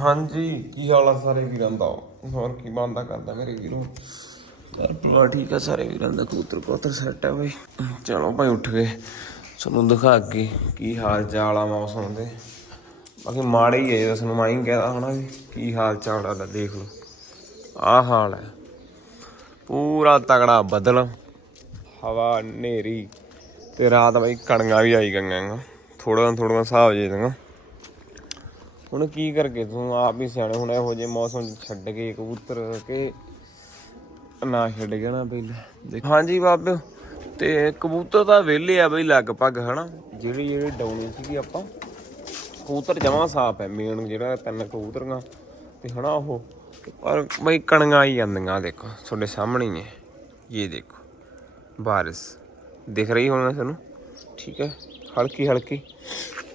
ਹਾਂਜੀ, ਕੀ ਹਾਲ ਆ ਸਾਰੇ ਵੀਰਾਂ ਦਾ? ਹੋਰ ਕੀ ਬੰਦਾ ਕਰਦਾ ਮੇਰੇ ਵੀਰੋ? ਯਾਰ ਪਰਿਵਾਰ ਠੀਕ ਆ, ਸਾਰੇ ਵੀਰਾਂ ਦਾ ਕਬੂਤਰ ਕੋਤਰ ਸੈੱਟ ਆ ਬਈ। ਚਲੋ ਭਾਈ ਉੱਠ ਗਏ। ਤੁਹਾਨੂੰ ਦਿਖਾ ਕੇ ਕੀ ਹਾਲ ਚਾਲ ਆ ਮੌਸਮ ਦੇ। ਬਾਕੀ ਮਾੜੇ ਹੀ ਹੈ ਜਿਹੜਾ ਤੁਹਾਨੂੰ ਮੈਂ ਹੀ ਕਹਿਦਾ ਹੋਣਾ ਵੀ ਕੀ ਹਾਲ ਚਾਲ ਆ ਦੇਖ ਲਓ। ਆਹ ਹਾਲ ਹੈ ਪੂਰਾ ਤਗੜਾ ਬਦਲ। ਹਵਾ ਹਨੇਰੀ ਤੇ ਰਾਤ ਬਈ ਕਣੀਆਂ ਵੀ ਆਈ ਗਈਆਂ ਥੋੜਾ ਥੋੜਾ ਹਿਸਾਬ ਜੇ ਦੀਆਂ ਹੁਣ ਕੀ ਕਰਕੇ ਤੂੰ ਆਪ ਹੀ ਸਿਆਣੇ ਹੁਣ, ਇਹੋ ਜਿਹੇ ਮੌਸਮ ਛੱਡ ਕੇ ਕਬੂਤਰ ਕੇ ਨਾ ਛੱਡ ਗਿਆ ਨਾ ਪਹਿਲਾਂ ਹਾਂਜੀ ਬਾਬਿਓ ਤੇ ਕਬੂਤਰ ਤਾਂ ਵਿਹਲੇ ਆ ਬਈ ਲਗਭਗ, ਹਨਾ? ਜਿਹੜੀ ਜਿਹੜੀ ਡਾਉਣੀ ਸੀਗੀ ਆਪਾਂ, ਕਬੂਤਰ ਜਮਾਂ ਸਾਫ਼ ਹੈ ਮੇਨ ਜਿਹੜਾ ਤਿੰਨ ਕਬੂਤਰੀਆਂ, ਤੇ ਹਨਾ ਉਹ। ਪਰ ਬਈ ਕਣੀਆਂ ਆਈ ਜਾਂਦੀਆਂ, ਦੇਖੋ, ਤੁਹਾਡੇ ਸਾਹਮਣੇ ਹੀ ਹੈ ਇਹ ਦੇਖੋ, ਬਾਰਿਸ਼। ਦਿਖ ਰਹੀ ਹੋਣਾ ਤੁਹਾਨੂੰ? ਠੀਕ ਹੈ ਹਲਕੀ ਹਲਕੀ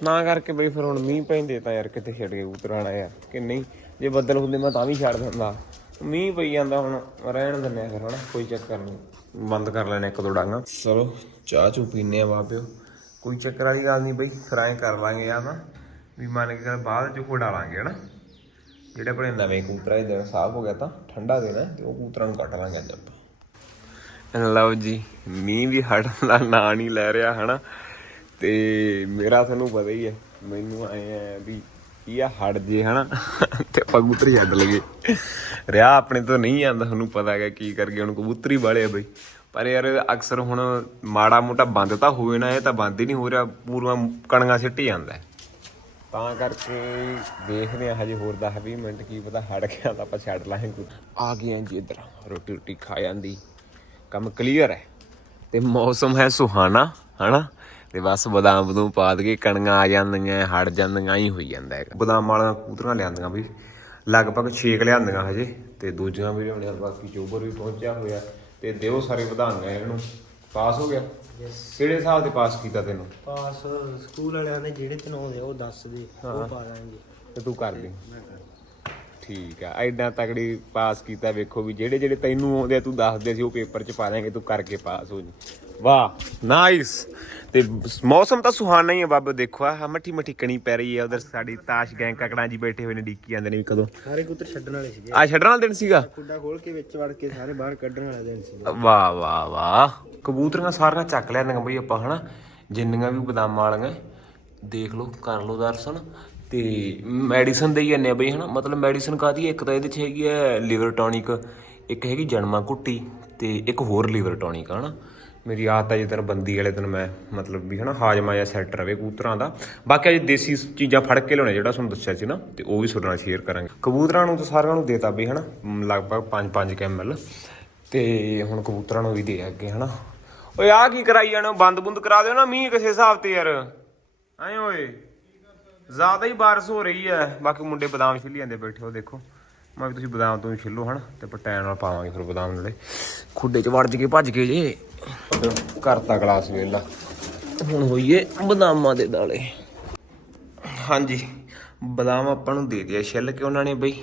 ਨਾ ਕਰਕੇ ਬਈ ਫਿਰ ਹੁਣ ਮੀਂਹ ਪੈਂਦੇ ਤਾਂ ਯਾਰ ਕਿੱਥੇ ਛੱਡ ਕੇ ਉਤਰਾਣਾ ਯਾਰ ਕਿ ਨਹੀਂ? ਜੇ ਬੱਦਲ ਹੁੰਦੇ ਮੈਂ ਤਾਂ ਵੀ ਛੱਡ ਦਿੰਦਾ। ਮੀਂਹ ਪਈ ਜਾਂਦਾ ਹੁਣ ਰਹਿਣ ਦਿੰਦੇ ਆ ਫਿਰ ਹਨਾ ਕੋਈ ਚੱਕਰ ਨਹੀਂ। ਬੰਦ ਕਰ ਲੈਣੇ ਇੱਕ ਦੋ ਡਾਂਗਾ। ਚਲੋ ਚਾਹ ਚੂ ਪੀਨੇ ਆ ਬਾਬਿਓ। ਕੋਈ ਚੱਕਰ ਵਾਲੀ ਗੱਲ ਨਹੀਂ ਬਈ ਫਿਰ ਐਂ ਕਰ ਲਾਂਗੇ ਆ ਨਾ ਵੀ ਮੰਨ ਕੇ ਚੱਲ ਬਾਅਦ ਚ ਖੋੜਾ ਲਾਂਗੇ ਹਨਾ। ਜਿਹੜੇ ਆਪਣੇ ਨਵੇਂ ਕੂਤਰਾ ਦੇ ਦਿਨ ਸਾਫ਼ ਹੋ ਗਿਆ ਤਾਂ ਠੰਡਾ ਦਿਨ ਹੈ ਤੇ ਉਹ ਕੂਤਰਾਂ ਨੂੰ ਕੱਟ ਲਾਂਗੇ ਅੱਜ ਆਪਾਂ। ਲਓ ਜੀ ਮੀਂਹ ਵੀ ਹਟਣ ਦਾ ਨਾਂ ਨਹੀਂ ਲੈ ਰਿਹਾ ਹਨਾ। ਤੇ ਮੇਰਾ ਤੁਹਾਨੂੰ ਪਤਾ ਹੀ ਹੈ ਮੈਨੂੰ ਆਏ ਆ ਵੀ ਕੀ ਆ ਹਟ ਜੇ ਹਨਾ, ਤੇ ਆਪਾਂ ਕਬੂਤਰੀ ਛੱਡ ਲਗੇ। ਰਿਆ ਆਪਣੇ ਤੋਂ ਨਹੀਂ ਜਾਂਦਾ, ਤੁਹਾਨੂੰ ਪਤਾ ਹੈਗਾ ਕੀ ਕਰ ਗਏ ਹੁਣ ਕਬੂਤਰੀ ਵਾਲੇ ਆ ਬਈ। ਪਰ ਯਾਰ ਅਕਸਰ ਹੁਣ ਮਾੜਾ ਮੋਟਾ ਬੰਦ ਤਾਂ ਹੋਏ ਨਾ, ਇਹ ਤਾਂ ਬੰਦ ਹੀ ਨਹੀਂ ਹੋ ਰਿਹਾ ਪੂਰਾ ਕਣੀਆਂ ਸਿੱਟੀ ਜਾਂਦਾ। ਤਾਂ ਕਰਕੇ ਦੇਖਦੇ ਆ ਹਜੇ ਹੋਰ 10 20 ਮਿੰਟ ਕੀ ਪਤਾ ਹਟ ਗਿਆ ਤਾਂ ਆਪਾਂ ਛੱਡ ਲਾਂਗੇ ਆ ਗਏ ਆਂ ਜੀ ਇੱਧਰ ਰੋਟੀ ਰੋਟੀ ਖਾ ਜਾਂਦੀ। ਕੰਮ ਕਲੀਅਰ ਹੈ, ਤੇ ਮੌਸਮ ਹੈ ਸੁਹਾਣਾ, ਹਨਾ? ਤੇ ਬਸ ਬਦਾਮ ਬਦੂਮ ਪਾ ਕੇ ਕਣੀਆਂ ਆ ਜਾਂਦੀਆਂ ਹਟ ਜਾਂਦੀਆਂ ਹੀ ਹੋਈ ਜਾਂਦਾ ਹੈ ਬਦਾਮ ਵਾਲੀਆਂ ਕੂਤਰਾਂ ਲਿਆਂਦੀਆਂ ਵੀ ਲਗਭਗ 6 ਲਿਆਂਦੀਆਂ ਹਜੇ ਤੇ ਦੂਜੀਆਂ ਵੀ ਲਿਆਉਣੀਆਂ ਬਾਕੀ ਚੋਬਰ ਵੀ ਪਹੁੰਚਿਆ ਹੋਇਆ ਤੇ ਦਿਓ ਸਾਰੇ ਵਧਾਈਆਂ ਇਹਨੂੰ। ਪਾਸ ਹੋ ਗਿਆ? ਕਿਹੜੇ ਹਿਸਾਬ ਦੇ ਪਾਸ ਕੀਤਾ ਤੈਨੂੰ? ਪਾਸ ਸਕੂਲ ਵਾਲਿਆਂ ਨੇ ਜਿਹੜੇ ਤੈਨੂੰ ਆਉਂਦੇ ਉਹ ਦੱਸ ਦੇ ਉਹ ਪਾ ਦਾਂਗੇ। ਤੇ ਤੂੰ ਕਰ ਲਈ ਠੀਕ ਆ ਐਡਾ ਤਕੜੀ ਪਾਸ ਕੀਤਾ ਵੇਖੋ ਵੀ ਜਿਹੜੇ ਜਿਹੜੇ ਤੈਨੂੰ ਆਉਂਦੇ ਆ ਤੂੰ ਦੱਸ ਦੇ ਸੀ ਉਹ ਪੇਪਰ 'ਚ ਪਾ ਦੇਂਗੇ ਤੂੰ ਕਰਕੇ ਪਾਸ ਹੋ ਜੀ। ਵਾਹ ਨਾਈਸ ਤੇ ਮੌਸਮ ਤਾਂ ਸੁਹਾਨਾ ਹੀ ਹੈ ਬਾਬਾ ਦੇਖੋ ਆ ਮੱਠੀ ਮੱਠੀ ਕਣੀ ਪੈ ਰਹੀ ਹੈ ਉਧਰ ਸਾਡੀ ਤਾਸ਼ ਗੈਂਗ ਕਕੜਾਂ ਜੀ ਬੈਠੇ ਹੋਏ ਨੇ ਡੀਕੀ ਜਾਂਦੇ ਨੇ ਵੀ ਕਦੋਂ। ਸਾਰੇ ਕੁੱਤਰ ਛੱਡਣ ਵਾਲੇ ਸੀਗੇ। ਆ ਛੱਡਣ ਵਾਲਾ ਦਿਨ ਸੀਗਾ? ਕੁੱਡਾ ਖੋਲ ਕੇ ਵਿੱਚ ਵੜ ਕੇ ਸਾਰੇ ਬਾਹਰ ਕੱਢਣ ਵਾਲੇ ਦਿਨ ਸੀ ਵਾਹ ਵਾਹ ਵਾਹ। ਕਬੂਤਰੀਆਂ ਸਾਰੀਆਂ ਚੱਕ ਲਿਆਂਦੀਆਂ ਬਈ ਆਪਾਂ ਹਨਾ? ਜਿੰਨੀਆਂ ਵੀ ਬਦਾਮਾਂ ਵਾਲੀਆਂ ਦੇਖ ਲਓ ਕਰ ਲਓ ਦਰਸ਼ਨ। ਤੇ ਮੈਡੀਸਨ ਦੇਈ ਜਾਂਦੇ ਆ ਬਈ ਹਨਾ? ਮਤਲਬ ਮੈਡੀਸਨ ਕਾਦੀ ਇੱਕ ਤਾਂ ਇਹਦੇ ਚ ਹੈਗੀ ਹੈ ਲਿਵਰ ਟੌਨਿਕ ਇੱਕ ਹੈਗੀ ਜਨਮਾ ਕੁੱਟੀ ਤੇ ਇੱਕ ਹੋਰ ਲਿਵਰ ਟੌਨਿਕ ਹਨਾ? ਮੇਰੀ ਆਦਤ ਹੈ ਜਿੱਦਣ ਬੰਦੀ ਵਾਲੇ ਦਿਨ ਮੈਂ ਮਤਲਬ ਵੀ ਹਨਾ ਹਾਜਮਾ ਜਾਂ ਸੈੱਟ ਰਵੇ ਕਬੂਤਰਾਂ ਦਾ। ਬਾਕੀ ਅਜੇ ਦੇਸੀ ਚੀਜ਼ਾਂ ਫੜ ਕੇ ਲਿਆਉਣੇ ਜਿਹੜਾ ਤੁਹਾਨੂੰ ਦੱਸਿਆ ਸੀ ਨਾ ਤੇ ਉਹ ਵੀ ਤੁਹਾਡੇ ਨਾਲ ਸ਼ੇਅਰ ਕਰਾਂਗੇ। ਕਬੂਤਰਾਂ ਨੂੰ ਤਾਂ ਸਾਰਿਆਂ ਨੂੰ ਦੇਤਾ ਬਈ ਹਨਾ ਮ, ਲਗਭਗ 5-5 ਕੈਮਲ ਤੇ ਹੁਣ ਕਬੂਤਰਾਂ ਨੂੰ ਵੀ ਦੇ ਅੱਗੇ ਹਨਾ। ਓਏ ਆ ਕੀ ਕਰਾਈ ਜਾਣਾ? ਬੰਦ ਬੁੰਦ ਕਰਾ ਦਿਓ ਨਾ ਮੀਂਹ ਕਿਸੇ ਹਿਸਾਬ ਤੇ ਯਾਰ। ਐ ਓਏ ਜ਼ਿਆਦਾ ਹੀ ਬਾਰਿਸ਼ ਹੋ ਰਹੀ ਹੈ। ਬਾਕੀ ਮੁੰਡੇ ਬਦਾਮ ਛਿੱਲੀ ਜਾਂਦੇ ਬੈਠੇ ਹੋ ਦੇਖੋ। ਮੈਂ ਵੀ ਤੁਸੀਂ ਬਦਾਮ ਤੋਂ ਹੀ ਛਿੱਲੋ ਹਨਾ, ਤੇ ਪਟੈਨ ਨਾਲ ਪਾਵਾਂਗੇ ਫਿਰ ਬਦਾਮ ਨਾਲੇ। ਖੁੱਡੇ ਚ ਵੜ ਕੇ ਭੱਜ ਕੇ ਜੇ। ਕਰਤਾ ਗਲਾਸ ਵੇਲਾ। ਹੁਣ ਹੋਈਏ ਬਦਾਮਾਂ ਦੇ ਦਾਲੇ ਹਾਂਜੀ, ਬਦਾਮ ਆਪਾਂ ਨੂੰ ਦੇ ਦਿਆ ਛਿੱਲ ਕੇ ਉਹਨਾਂ ਨੇ ਬਈ।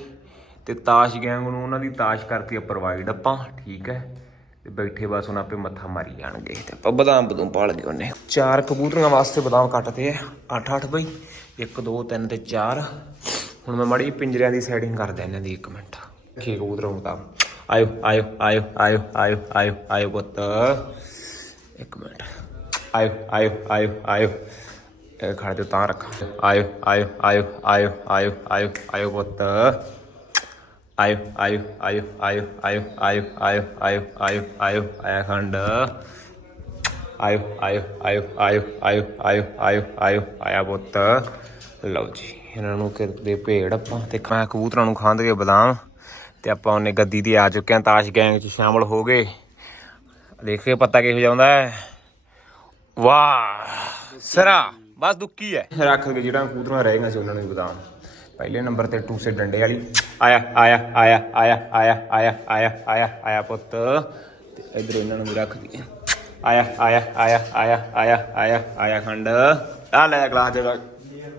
ਤੇ ਤਾਸ਼ ਗੈਂਗ ਨੂੰ ਉਹਨਾਂ ਦੀ ਤਾਸ਼ ਕਰਤੀ ਆ ਪ੍ਰੋਵਾਈਡ ਆਪਾਂ, ਠੀਕ ਹੈ। ਤੇ ਬੈਠੇ ਬਸ ਹੁਣ ਆਪੇ ਮੱਥਾ ਮਾਰੀ ਜਾਣਗੇ। ਤੇ ਆਪਾਂ ਬਦਾਮ ਬਦੂਮ ਪਾਲ ਗਏ ਉਹਨੇ। ਚਾਰ ਕਬੂਤਰੀਆਂ ਵਾਸਤੇ ਬਦਾਮ ਕੱਟਦੇ ਆ। 8-8 ਬਈ। 1 2 3 ਤੇ 4 ਹੁਣ ਮੈਂ ਮਾੜੀ ਪਿੰਜਰਿਆਂ ਦੀ ਸੈਟਿੰਗ ਕਰਦਾ ਇਹਨਾਂ ਦੀ 1 ਮਿੰਟ ਕੀ ਕਬੂਤਰਾਂ ਨੂੰ ਤਾਂ ਆਇਓ ਆਇਓ ਆਇਓ ਆਇਓ ਆਇਓ ਆਇਓ ਆਇਓ ਪੁੱਤ ਇੱਕ ਮਿੰਟ ਆਇਓ ਆਇਓ ਆਇਓ ਆਇਓ ਇਹ ਖੜ ਤੇ ਤਾਂ ਰੱਖਾਂ ਆਇਓ ਆਇਓ ਆਇਓ ਆਇਓ ਆਇਓ ਆਇਓ ਆਇਓ ਪੁੱਤ ਆਇਓ ਆਇਓ ਆਇਓ ਆਇਓ ਆਇਓ ਆਇਓ ਆਇਓ ਆਇਓ ਆਇਓ ਆਇਓ ਆਇਆ ਖੰਡ ਆਇਓ ਆਇਓ ਆਇਓ ਆਇਓ ਆਇਓ ਆਇਓ ਆਇਓ ਆਇਓ ਆਇਆ ਪੁੱਤ ਲਓ ਜੀ ਇਹਨਾਂ ਨੂੰ ਕਰਦੇ ਭੇੜ ਆਪਾਂ ਤੇ ਮੈਂ ਕਬੂਤਰਾਂ ਨੂੰ ਖਾਂਦੇ ਕੇ ਬਦਾਮ ਤੇ ਆਪਾਂ ਉਹਨੇ ਗੱਦੀ ਤੇ ਆ ਚੁੱਕੇ ਹਾਂ ਤਾਸ਼ ਗੈਂਗ ਚ ਸ਼ਾਮਲ ਹੋ ਗਏ ਦੇਖ ਕੇ ਪਤਾ ਕਿਹੋ ਜਾਂਦਾ ਹੈ ਵਾਹ ਸਰਾ ਬਸ ਦੁੱਕੀ ਹੈ ਰੱਖ ਕੇ ਜਿਹੜਾ ਕਬੂਤਰਾਂ ਰਹਿ ਗਈਆਂ ਸੀ ਉਹਨਾਂ ਨੂੰ ਬਦਾਮ ਪਹਿਲੇ ਨੰਬਰ ਤੇ ਟੂਸੇ ਡੰਡੇ ਵਾਲੀ ਆਇਆ ਆਇਆ ਆਇਆ ਆਇਆ ਆਇਆ ਆਇਆ ਆਇਆ ਆਇਆ ਆਇਆ ਪੁੱਤ ਤੇ ਇਧਰ ਇਹਨਾਂ ਨੂੰ ਵੀ ਰੱਖ ਦਈਏ ਆਇਆ ਆਇਆ ਆਇਆ ਆਇਆ ਆਇਆ ਆਇਆ ਆਇਆ ਖੰਡ ਆ ਲੈ ਗਲਾਸ ਜਗਾ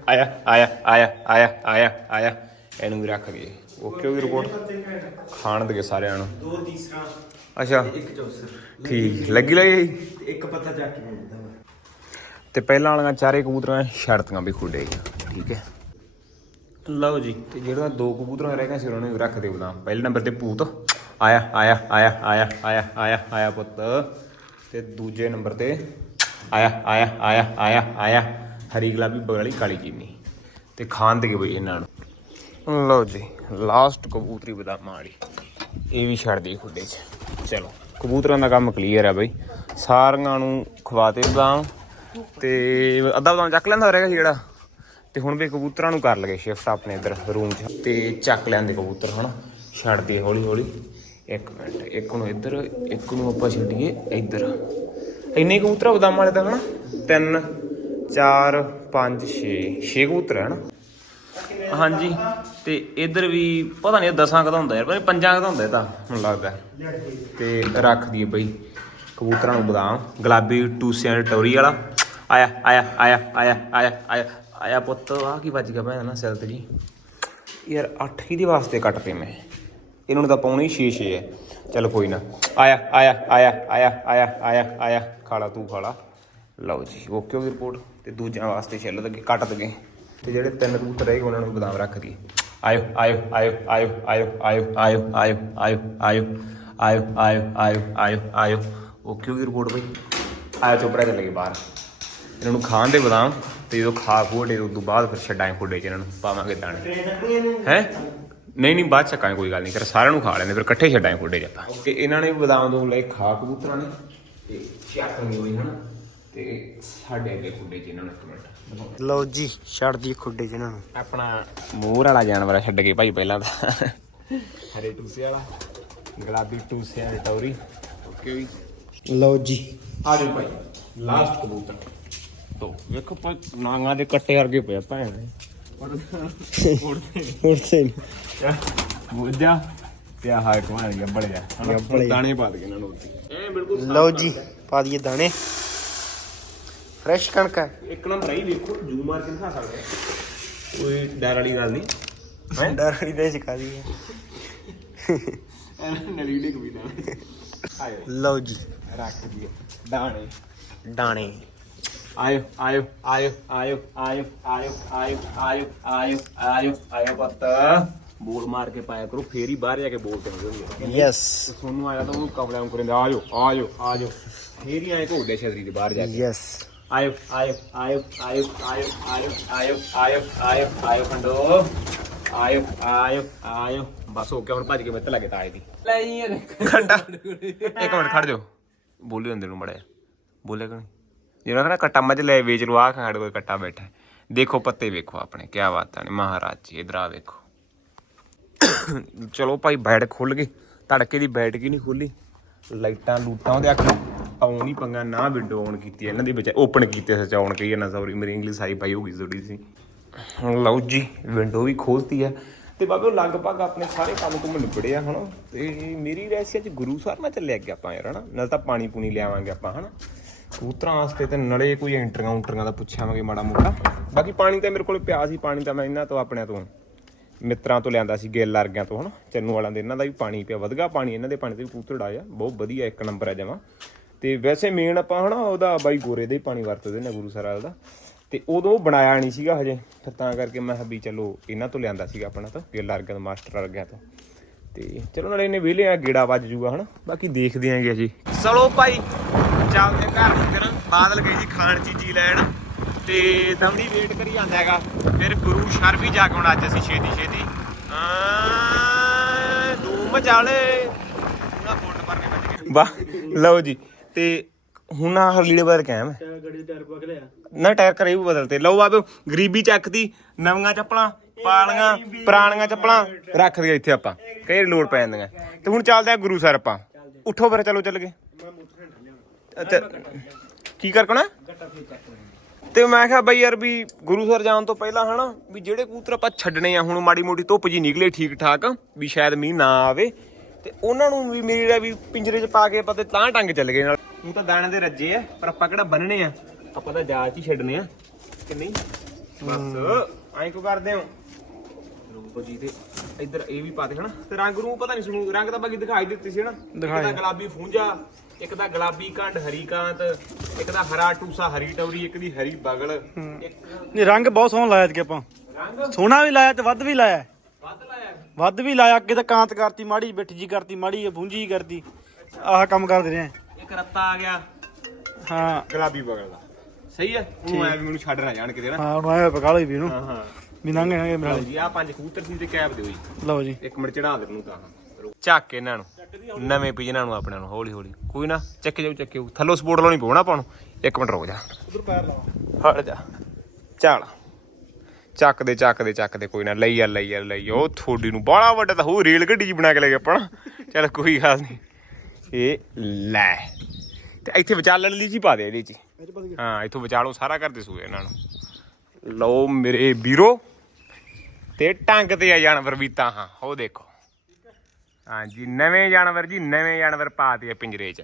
ਆਇਆ ਆਇਆ ਆਇਆ ਆਇਆ ਆਇਆ ਆਇਆ ਇਹਨੂੰ ਵੀ ਰੱਖ ਗਏ ਓਕੇ ਹੋ ਗਈ ਰਿਪੋਰਟ ਖਾਣ ਦੇ ਸਾਰਿਆਂ ਨੂੰ ਦੋ ਤੀਸਰਾ ਅੱਛਾ ਇੱਕ ਚੌਸਰ ਠੀਕ ਲੱਗੀ ਲਈ ਤੇ ਇੱਕ ਪੱਤਾ ਚੱਕ ਕੇ ਮਿਲਦਾ ਤੇ ਪਹਿਲਾਂ ਵਾਲੀਆਂ ਚਾਰੇ ਕਬੂਤਰਾਂ ਛੜਤੀਆਂ ਵੀ ਖੁੱਡੇ ਠੀਕ ਹੈ ਲਓ ਜੀ ਤੇ ਜਿਹੜਾ ਦੋ ਕਬੂਤਰਾਂ ਰਹਿ ਗਏ ਸੀ ਉਹਨਾਂ ਨੂੰ ਰੱਖ ਦਿਓ ਨਾ ਪਹਿਲੇ ਨੰਬਰ ਤੇ ਭੂਤ ਆਇਆ ਆਇਆ ਆਇਆ ਆਇਆ ਆਇਆ ਆਇਆ ਆਇਆ ਪੁੱਤ ਤੇ ਦੂਜੇ ਨੰਬਰ ਤੇ ਆਇਆ ਆਇਆ ਆਇਆ ਆਇਆ ਆਇਆ ਹਰੀ ਗੁਲਾਬੀ ਬਗਲੀ, ਕਾਲੀ ਚੀਨੀ ਤੇ ਖਾਣ ਦੇ ਬਈ ਇਹਨਾਂ ਨੂੰ? ਲਓ ਜੀ ਲਾਸਟ ਕਬੂਤਰੀ ਬਦਾਮਾਂ ਵਾਲੀ। ਇਹ ਵੀ ਛੱਡ ਦੀ ਖੁੱਡੇ 'ਚ। ਚਲੋ, ਕਬੂਤਰਾਂ ਦਾ ਕੰਮ ਕਲੀਅਰ ਹੈ ਬਈ। ਸਾਰੀਆਂ ਨੂੰ ਖਵਾਤੇ ਬਦਾਮ ਤੇ ਅੱਧਾ ਬਦਾਮ ਚੱਕ ਲੈਂਦਾ ਰਹੇਗਾ ਜਿਹੜਾ। ਤੇ ਹੁਣ ਵੀ ਕਬੂਤਰਾਂ ਨੂੰ ਕਰ ਲਗੇ ਸ਼ਿਫਟ ਆਪਣੇ ਇੱਧਰ ਰੂਮ 'ਚ। ਤੇ ਚੱਕ ਲੈਂਦੇ ਕਬੂਤਰ ਹਨਾ। ਛੱਡਦੇ ਹੌਲੀ ਹੌਲੀ। ਇੱਕ ਮਿੰਟ, ਇੱਕ ਨੂੰ ਇੱਧਰ, ਇੱਕ ਨੂੰ ਆਪਾਂ ਛੱਡੀਏ ਇੱਧਰ। ਇੰਨੇ ਕਬੂਤਰ ਆ ਬਦਾਮਾਂ ਵਾਲੇ ਤਾਂ ਹਨਾ। ਤਿੰਨ 4 5 6 6 ਕਬੂਤਰ ਹੈ ਹਨਾ ਹਾਂਜੀ ਤੇ ਇੱਧਰ ਵੀ ਪਤਾ ਨਹੀਂ ਦਸਾਂ ਕਦਾ ਹੁੰਦਾ ਯਾਰ ਪਰ ਪੰਜਾਂ ਕਦਾ ਹੁੰਦਾ ਇਹ ਤਾਂ ਹੁਣ ਲੱਗਦਾ ਤੇ ਰੱਖ ਦਈਏ ਬਈ ਕਬੂਤਰਾਂ ਨੂੰ ਬਦਾਮ ਗੁਲਾਬੀ ਟੂਸਿਆਂ ਦੀ ਟੌਰੀ ਵਾਲਾ ਆਇਆ ਆਇਆ ਆਇਆ ਆਇਆ ਆਇਆ ਆਇਆ ਆਇਆ ਪੁੱਤ ਆ ਕੀ ਵੱਜ ਗਿਆ ਭੈਣ ਨਾ ਸੈਲ ਤੇ ਜੀ ਯਾਰ 8 ਕਿਹਦੇ ਵਾਸਤੇ ਕੱਟਦੇ ਮੈਂ ਇਹਨਾਂ ਨੂੰ ਤਾਂ ਪਾਉਣੀ 6 6 ਹੈ ਚੱਲ ਕੋਈ ਨਾ ਆਇਆ ਆਇਆ ਆਇਆ ਆਇਆ ਆਇਆ ਆਇਆ ਆਇਆ ਖਾਲਾ ਤੂੰ ਖਾਲਾ ਲਓ ਜੀ ਓਕੇ ਹੋ ਗਈ ਰਿਪੋਰਟ ਤੇ ਦੂਜਿਆਂ ਵਾਸਤੇ ਛਿੱਲ ਦਗੇ ਕੱਟ ਦਗੇ ਤੇ ਜਿਹੜੇ ਤਿੰਨ ਕਬੂਤਰ ਰਹਿ ਗਏ ਉਹਨਾਂ ਨੂੰ ਬਦਾਮ ਰੱਖ ਦਈਏ ਆਇਓ ਆਇਓ ਆਇਓ ਆਇਓ ਆਇਓ ਆਇਓ ਆਇਓ ਆਇਓ ਆਇਓ ਆਇਓ ਆਇਓ ਆਇਓ ਆਇਓ ਆਇਓ ਆਇਓ ਓਕੇ ਹੋ ਗਈ ਰਿਪੋਰਟ ਬਈ ਆਇਓ ਚੋਪੜਾ ਚੱਲ ਗਏ ਬਾਹਰ ਇਹਨਾਂ ਨੂੰ ਖਾਣ ਦੇ ਬਦਾਮ ਤੇ ਜਦੋਂ ਖਾ ਖੋੜੇ ਉਸ ਤੋਂ ਬਾਅਦ ਫਿਰ ਛੱਡਾਂ ਖੁੱਡੇ ਚ ਇਹਨਾਂ ਨੂੰ ਪਾਵਾਂਗੇ ਦਾਣੇ ਹੈ ਨਹੀਂ ਨਹੀਂ ਬਾਅਦ ਚੱਕਾਂਗੇ ਕੋਈ ਗੱਲ ਨਹੀਂ ਫਿਰ ਸਾਰਿਆਂ ਨੂੰ ਖਾ ਲੈਂਦੇ ਫਿਰ ਇਕੱਠੇ ਛੱਡਾਂਗੇ ਖੋਡੇ ਚ ਆਪਾਂ ਤੇ ਇਹਨਾਂ ਨੇ ਵੀ ਬਦਾਮ ਤੋਂ ਲੈ ਖਾ ਕਬੂਤਰਾਂ ਨੇ ਤੇ ਚੱਕ ਨਹੀਂ ਹੋਈ ਹਨਾ ਤੇ ਸਾਡੇ ਅੱਗੇ ਖੁੱਡੇ ਚ ਇਹਨਾਂ ਨੂੰ ਇੱਕ ਮਿੰਟ। ਲਓ ਜੀ ਛੱਡ ਦੀ ਖੁੱਡੇ ਚ ਇਹਨਾਂ ਨੂੰ। ਆਪਣਾ ਮੂਰ ਵਾਲਾ ਜਾਨਵਰ ਆ ਛੱਡ ਕੇ ਭਾਈ ਪਹਿਲਾਂ ਤਾਂ। ਹਰੇ ਟੂਸੇ ਵਾਲਾ ਗੁਲਾਬੀ ਟੂਸੇ ਵਾਲੀ ਟੌਰੀ। ਓਕੇ ਵੀ। ਲਓ ਜੀ। ਆ ਜਾਓ ਭਾਈ ਲਾਸਟ ਕਬੂਤਰ। ਤੋ ਵੇਖੋ ਭਾਈ ਨਾਂਗਾ ਦੇ ਕੱਟੇ ਵਰਗੇ ਪਏ ਆ ਭੈਣ ਉੜਦੇ ਤੇ ਆਹ ਇੱਕ ਮਾਰ ਗਿਆ ਬੜਿਆ। ਦਾਣੇ ਪਾ ਦੇ ਇਹਨਾਂ ਨੂੰ ਉੱਤੇ। ਐ ਬਿਲਕੁਲ ਲਓ ਜੀ ਪਾ ਦਈਏ ਦਾਣੇ। ਫਰੈਸ਼ ਕਣਕ ਹੈ ਇੱਕ ਨੰਬਰ ਆਈ ਵੇਖੋ ਜੂ ਮਾਰ ਕੇ ਦਿਖਾ ਸਕਦੇ ਆ। ਕੋਈ ਡਰ ਵਾਲੀ ਗੱਲ ਨਹੀਂ ਹੈ ਡਰੜੀ ਦੇ ਚਕਾ ਦਈਏ ਨਲੀ ਡਿੱਗ ਵੀ ਨਾ ਆਇਓ ਲਓ ਜੀ ਰੱਖ ਦਈਏ ਦਾਣੇ ਦਾਣੇ ਆਇਓ ਆਇਓ ਆਇਓ ਆਇਓ ਆਇਓ ਆਇਓ ਆਇਓ ਆਇਓ ਆਇਓ ਆਇਓ ਆਇਓ ਪੁੱਤ ਬੋਲ ਮਾਰ ਕੇ ਪਾਇਆ ਕਰੋ ਫੇਰ ਹੀ ਬਾਹਰ ਜਾ ਕੇ ਬੋਲ ਤੇ ਨਿਕਲਦੀ ਯੈਸ ਸੋਨੂੰ ਆਇਆ ਤਾਂ ਉਹ ਕਮਲਿਆਂ ਨੂੰ ਕਰਿੰਦਾ ਆਜੋ ਆਜੋ ਆਜੋ ਫੇਰ ਹੀ ਆਏ ਘੋੜੇ ਛਤਰੀ ਦੇ ਬਾਹਰ ਜਾ ਕੇ ਯੈਸ ਆਇਓ ਆਇਓ ਆਇਓ ਆਇਓ ਆਇਓ ਆਇਓ ਆਇਓ ਆਇਓ ਆਇਓ ਆਇਓ ਪੰਡੋ ਆਇਓ ਆਇਓ ਆਇਓ। ਬਸ ਹੋ ਗਿਆ ਹੁਣ ਭੱਜ ਕੇ ਮਿੱਤ ਲੱਗੇ ਤਾਏ ਦੀ। ਲੈ ਜੀ ਘੰਟਾ ਇੱਕ ਮਿੰਟ ਖੜ ਜਾਓ। ਬੋਲਿਓ ਅੰਦਰ ਨੂੰ ਮੜਿਆ ਬੋਲੇ ਕਿ ਨਹੀਂ? ਜਿਹੜਾ ਕਹਿੰਦਾ ਕੱਟਾ ਮੱਝ ਲੈ ਵੇਚ ਲੋ ਆ ਖਾੜ ਕੋਈ ਕੱਟਾ ਬੈਠਾ। ਦੇਖੋ ਪੱਤੇ ਵੇਖੋ ਆਪਣੇ ਕੀ ਬਾਤਾਂ ਨੇ। ਮਹਾਰਾਜ ਜੀ ਇਧਰ ਆ ਵੇਖੋ। ਚਲੋ ਭਾਈ ਬੈਠ ਖੁੱਲ ਗਈ। ਧੜਕੇ ਦੀ ਬੈਠ ਕੀ ਨਹੀਂ ਖੁੱਲੀ ਲਾਈਟਾਂ ਲੂਟਾਂ ਉਹਦੇ ਅੱਖ ਆਉਣ ਹੀ ਪੰਗਾ ਨਾ ਵਿੰਡੋ ਔਨ ਕੀਤੀ, ਇਹਨਾਂ ਦੀ ਵਿੱਚ ਓਪਨ ਕੀਤੇ ਸੱਚ ਆਨ ਕਹੀ ਨਾ ਸੌਰੀ, ਮੇਰੀ ਇੰਗਲਿਸ਼ ਹਾਈ ਪਾਈ ਹੋ ਗਈ ਥੋੜੀ ਸੀ ਹੁਣ ਲਓ ਜੀ ਵਿੰਡੋ ਵੀ ਖੋਲਤੀ ਆ। ਤੇ ਬਾਬੇ ਉਹ ਲਗਭਗ ਆਪਣੇ ਸਾਰੇ ਕੰਮ ਕੁਮ ਨਿਬੜੇ ਆ ਹਨਾ? ਤੇ ਮੇਰੀ ਰੈਸੀ ਅੱਜ ਗੁਰੂ ਸਾਹਿਬ ਨਾਲ ਚੱਲਿਆ ਗਿਆ ਆਪਾਂ ਯਾਰ, ਹਨਾ? ਨਾਲ ਤਾਂ ਪਾਣੀ ਪੂਣੀ ਲਿਆਵਾਂਗੇ ਆਪਾਂ, ਹਨਾ? ਕਬੂਤਰਾਂ ਵਾਸਤੇ ਤੇ ਨਲੇ ਕੋਈ ਐਂਟਰੀਆਂ ਉਂਟਰੀਆਂ ਦਾ ਪੁੱਛਾਂਗੇ ਮਾੜਾ ਮੋਟਾ। ਬਾਕੀ ਪਾਣੀ ਤਾਂ ਮੇਰੇ ਕੋਲ ਪਿਆ ਸੀ, ਪਾਣੀ ਤਾਂ ਮੈਂ ਇਹਨਾਂ ਤੋਂ, ਆਪਣਿਆਂ ਤੋਂ, ਮਿੱਤਰਾਂ ਤੋਂ ਲਿਆਂਦਾ ਸੀ, ਗਿੱਲ ਵਰਗਿਆਂ ਤੋਂ, ਹਨਾ? ਚੰਨੂ ਵਾਲਿਆਂ ਦੇ, ਇਹਨਾਂ ਦਾ ਵੀ ਪਾਣੀ ਪਿਆ ਵਧਗਾ ਪਾਣੀ, ਇਹਨਾਂ ਦੇ ਪਾਣੀ ਤੇ ਵੀ ਕਬੂਤਰ ਉਡਾਇਆ ਬਹੁਤ ਵਧੀਆ ਇੱਕ ਨੰਬਰ ਹੈ ਜਮਾ। ਤੇ ਵੈਸੇ ਮੇਨ ਆਪਾਂ ਹਨਾ ਉਹਦਾ ਬਾਈ ਗੋਰੇ ਦਾ ਹੀ ਪਾਣੀ ਵਰਤਦੇ ਨੇ ਗੁਰੂ ਸਰਾਲ ਦਾ। ਤੇ ਉਦੋਂ ਬਣਾਇਆ ਨਹੀਂ ਸੀਗਾ ਹਜੇ। ਫਿਰ ਤਾਂ ਕਰਕੇ ਮੈਂ ਵੀ ਚਲੋ ਇਹਨਾਂ ਤੋਂ ਲਿਆਂਦਾ ਸੀਗਾ ਆਪਣਾ ਤਾਂ ਗਿੱਲ ਤੋਂ ਮਾਸਟਰ ਵਰਗਿਆਂ ਤੋਂ। ਤੇ ਚਲੋ ਨਾਲੇ ਇਹਨੇ ਵਿਹਲੇ ਆ ਗੇੜਾ ਵੱਜ ਜੂਗਾ ਹਨਾ। ਬਾਕੀ ਦੇਖਦੇ ਆਂਗੇ ਅਸੀਂ। ਚਲੋ ਭਾਈ ਚੱਲਦੇ ਘਰ ਨੂੰ ਫਿਰ। ਬਾਦਲ ਗਈ ਜੀ ਖਾਣ ਚੀਜ਼ੀ ਲੈਣ। ਤੇ ਦਮੜੀ ਵੇਟ ਕਰੀ ਜਾਂਦਾ ਹੈਗਾ। ਫਿਰ ਗੁਰੂ ਸ਼ਰ ਵੀ ਜਾ ਕੇ ਹੁਣ ਅੱਜ ਅਸੀਂ ਛੇਤੀ ਛੇਤੀ। ਆ ਧੂਮ ਚਾਲੇ ਉਹਨਾਂ ਫੋਨ ਪਰਨੇ ਵੱਜ ਗਏ ਵਾਹ ਲਓ ਜੀ। ਤੇ ਹੁਣ ਆ ਹਰਲੀੜੇ ਬਾਰੇ ਕਾਇਮ ਹੈ। ਗੱਡੀ ਟਾਇਰ ਪਾ ਕੇ ਲਿਆ ਨਾ ਟਾਇਰ ਕਰੇ ਵੀ ਬਦਲਤੇ। ਲਓ ਬਾਬੇ, ਗਰੀਬੀ ਚੱਕਦੀ ਨਵੀਆਂ ਚੱਪਲਾਂ, ਪਾਲੀਆਂ, ਪੁਰਾਣੀਆਂ ਚੱਪਲਾਂ ਰੱਖ ਦਈਏ ਇੱਥੇ ਆਪਾਂ, ਕਈ ਲੋੜ ਪੈ ਜਾਂਦੀਆਂ। ਤੇ ਹੁਣ ਚੱਲਦੇ ਆ ਗੁਰੂ ਸਰ ਆਪਾਂ। ਉੱਠੋ ਫਿਰ, ਚਲੋ ਚੱਲ ਗਏ। ਕੀ ਕਰ ਕੋਣਾ ਤੇ ਮੈਂ ਕਿਹਾ ਬਈ ਯਾਰ ਵੀ ਗੁਰੂ ਸਰ ਜਾਣ ਤੋਂ ਪਹਿਲਾਂ ਹਨਾ, ਵੀ ਜਿਹੜੇ ਕੂਤਰ ਆਪਾਂ ਛੱਡਣੇ ਆ, ਹੁਣ ਮਾੜੀ ਮੋਟੀ ਧੁੱਪ ਜੀ ਨਿਕਲੇ ਠੀਕ ਠਾਕ ਵੀ ਸ਼ਾਇਦ ਮੀਂਹ ਨਾ ਆਵੇ ਤੇ ਉਹਨਾਂ ਨੂੰ ਵੀ ਮੇਰੀ ਵੀ ਪਿੰਜਰੇ 'ਚ ਪਾ ਕੇ ਪਤੇ ਤਾਂ ਟੰਗ ਚੱਲ ਗਏ ਨਾਲ। ਹੁਣ ਤਾਂ ਦਾਣੇ ਦੇ ਰੱਜੇ ਆ ਪਰ ਆਪਾਂ ਕਿਹੜਾ ਬੰਨਣੇ ਆ? ਆਪਾਂ ਤਾਂ ਜਾਲ 'ਚ ਹੀ ਛੱਡਣੇ ਆ। ਕਿ ਨਹੀਂ? ਬਸ ਐਂ ਕੋ ਕਰਦੇ ਹੋ? ਰੂਪ ਜੀ ਤੇ ਇੱਧਰ ਇਹ ਵੀ ਪਾਤੇ ਹਨਾ? ਤੇ ਰੰਗ ਨੂੰ ਪਤਾ ਨਹੀਂ ਸੁਣੂ ਰੰਗ ਤਾਂ ਬਾਕੀ ਦਿਖਾਈ ਦਿੱਤੇ ਸੀ ਹਨਾ? ਇੱਕ ਦਾ ਗੁਲਾਬੀ ਫੂੰਜਾ ਇੱਕ ਦਾ ਗੁਲਾਬੀ ਕੰਡ ਹਰੀ ਕਾਂਤ ਇੱਕ ਦਾ ਹਰਾ ਟੂਸਾ ਹਰੀ ਟੌਰੀ ਇੱਕ ਦੀ ਹਰੀ ਬਗਲ। ਇੱਕ ਨਹੀਂ ਰੰਗ ਬਹੁਤ ਸੋਹਣਾ ਲਾਇਆ ਤੇ ਆਪਾਂ। ਸੋਨਾ ਵੀ ਲਾਇਆ ਤੇ ਵੱਧ ਵੀ ਲਾਇਆ। ਵੱਧ ਵੀ ਲਾਇਆ ਅੱਗੇ ਤਾਂ ਕਾਂਤ ਕਰਤੀ ਮਾੜੀ ਬਿੱਠ ਜੀ ਕਰਤੀ ਮਾੜੀ ਭੁੰਜੀ ਜੀ ਕਰਤੀ। ਆਹ ਕੰਮ ਕਰਦੇ ਰਹੇ। ਇੱਕ ਰੱਤਾ ਆ ਗਿਆ। ਹਾਂ। ਗੁਲਾਬੀ ਬਗਲ ਦਾ ਸਹੀ ਹੈ? ਉਹ ਐ ਵੀ ਮੈਨੂੰ ਛੱਡ ਨਾ ਜਾਣ ਕਿਤੇ ਨਾ। ਹਾਂ ਉਹਨੂੰ ਆਇਆ ਪਕਾ ਲਈ ਵੀ ਇਹਨੂੰ। ਹਾਂ ਹਾਂ। ਵੀ ਨੰਗੇ ਨੰਗੇ ਬਣਾ ਲਓ ਜੀ ਆ ਪੰਜ ਕਬੂਤਰ ਸੀ ਤੇ ਕੈਬ ਦਿਓ ਜੀ ਲਓ ਜੀ। ਇੱਕ ਮਿੰਟ ਚੜਾ ਦੇ ਨੂੰ ਤਾਂ। ਚੱਕ ਇਹਨਾਂ ਨੂੰ। ਨਵੇਂ ਪੀਜਨਾਂ ਨੂੰ ਆਪਣਿਆਂ ਨੂੰ ਹੌਲੀ ਹੌਲੀ। ਕੋਈ ਨਾ ਚੱਕ ਜਾਓ ਚੱਕਿਓ ਥੱਲੋਂ ਸਪੋਰਟ ਲਾਉਣੀ ਪਊ ਨਾ ਆਪਾਂ ਨੂੰ। ਇੱਕ ਮਿੰਟ ਰੁਕ ਜਾ। ਉਧਰ ਪੈਰ ਲਾਵਾ ਹਟ ਜਾ। ਚੱਲ। ਚੱਕਦੇ ਚੱਕਦੇ ਚੱਕਦੇ, ਕੋਈ ਨਾ ਲਈ ਆ ਲਈ ਆ ਲਈ ਆ ਉਹ ਥੋੜੀ ਨੂੰ ਬਾਹਲਾ ਵੱਡਾ ਤਾਂ ਹੋ ਰੇਲ ਗੱਡੀ ਜੀ ਬਣਾ ਕੇ ਲੈ ਗਏ ਆਪਾਂ ਚਲ ਕੋਈ ਗੱਲ ਨਹੀਂ। ਇਹ ਲੈ। ਤੇ ਇੱਥੇ ਵਿਚਾਲਣ ਲਈ ਜੀ ਪਾ ਦੇ ਇਹਦੇ ਚ। ਹਾਂ, ਇੱਥੋਂ ਵਿਚਾਲੋ, ਸਾਰਾ ਕਰਦੇ ਸੂਏ ਇਹਨਾਂ ਨੂੰ। ਲਓ ਮੇਰੇ ਵੀਰੋ, ਤੇ ਟੰਗ ਤੇ ਆ ਜਾਨਵਰ ਵੀ ਤਾਂ ਹਾਂ, ਉਹ ਦੇਖੋ। ਹਾਂਜੀ ਨਵੇਂ ਜਾਨਵਰ ਜੀ, ਨਵੇਂ ਜਾਨਵਰ ਪਾਤੇ ਆ ਪਿੰਜਰੇ 'ਚ।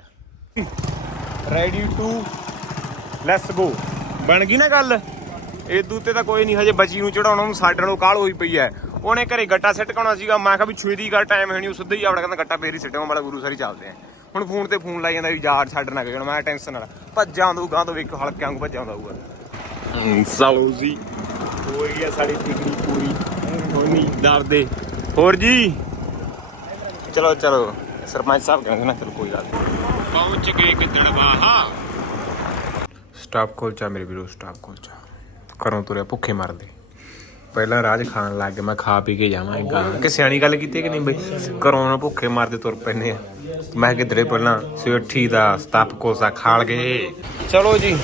ਰੈਡੀ ਟੂ ਲੈਟਸ ਗੋ ਬਣ ਗਈ ਨਾ ਗੱਲ? ਇਹ ਦੂਤੇ ਤਾਂ ਕੋਈ ਨਹੀਂ ਹਜੇ ਬੱਚੀ ਨੂੰ ਚੜਾਉਣਾ ਉਹਨੂੰ ਸਾਡੇ ਨਾਲੋਂ ਕਾਲ ਹੋਈ ਪਈ ਐ ਉਹਨੇ ਘਰੇ ਗੱਟਾ ਸੈੱਟ ਕਰਾਉਣਾ ਸੀਗਾ ਮੈਂ ਕਿਹਾ ਵੀ ਛੇਤੀ ਗੱਲ ਟਾਈਮ ਹੈ ਨਹੀਂ ਉਹ ਸਿੱਧਾ ਹੀ ਆਪਣਾ ਕਹਿੰਦਾ ਗੱਟਾ ਫੇਰ ਹੀ ਸਿੱਟਾਂ ਵਾਲਾ ਗੁਰੂ ਸਾਰੀ ਚੱਲਦੇ ਆ। ਹੁਣ ਫੋਨ ਤੇ ਫੋਨ ਲਾਈ ਜਾਂਦਾ ਵੀ ਯਾਰ ਛੱਡ ਨਾ ਗਏ ਮੈਂ ਟੈਨਸ਼ਨ ਨਾਲ। ਭੱਜਾਂ ਦੂ ਗਾਂ ਤੋਂ ਵੇਖ ਹਲਕੇ ਵਾਂਗੂ ਭੱਜਾਂ ਆਊਗਾ ਸਾਲੋ ਜੀ। ਹੋ ਗਈ ਆ ਸਾਡੀ ਟਿਕਰੀ ਪੂਰੀ। ਹੋਣੀ ਦਰਦੇ ਹੋਰ ਜੀ? ਚਲੋ ਚਲੋ ਸਰਪੰਚ ਸਾਹਿਬ ਕਹਿੰਦੇ ਨਾ ਚਲੋ ਕੋਈ ਗੱਲ ਪਹੁੰਚ ਗਏ ਗਿੱਦੜਵਾਹਾ ਸਟਾਪ ਕੋਲਚਾ ਮੇਰੇ ਵੀਰੋ ਸਟਾਪ ਕੋਲਚਾ। ਘਰੋਂ ਤੁਰਿਆ ਭੁੱਖੇ ਮਰਦੇ। ਪਹਿਲਾਂ ਰਾਜ ਖਾਣ ਲੱਗ ਗਿਆ, ਮੈਂ ਖਾ ਪੀ ਕੇ ਜਾਵਾਂਗਾ ਕਿ ਸਿਆਣੀ ਗੱਲ ਕੀਤੀ ਕਿ ਨਹੀਂ ਬਈ? ਘਰੋਂ ਨਾ ਭੁੱਖੇ ਮਰਦੇ ਤੁਰ ਪੈਨੇ ਆ। ਮੈਂ ਕਿਧਰੇ ਪਹਿਲਾਂ ਸਵੇਠੀ ਦਾ ਸਟਾਪ ਕੋਲਚਾ ਖਾਲ ਗਏ। ਚਲੋ ਜੀ,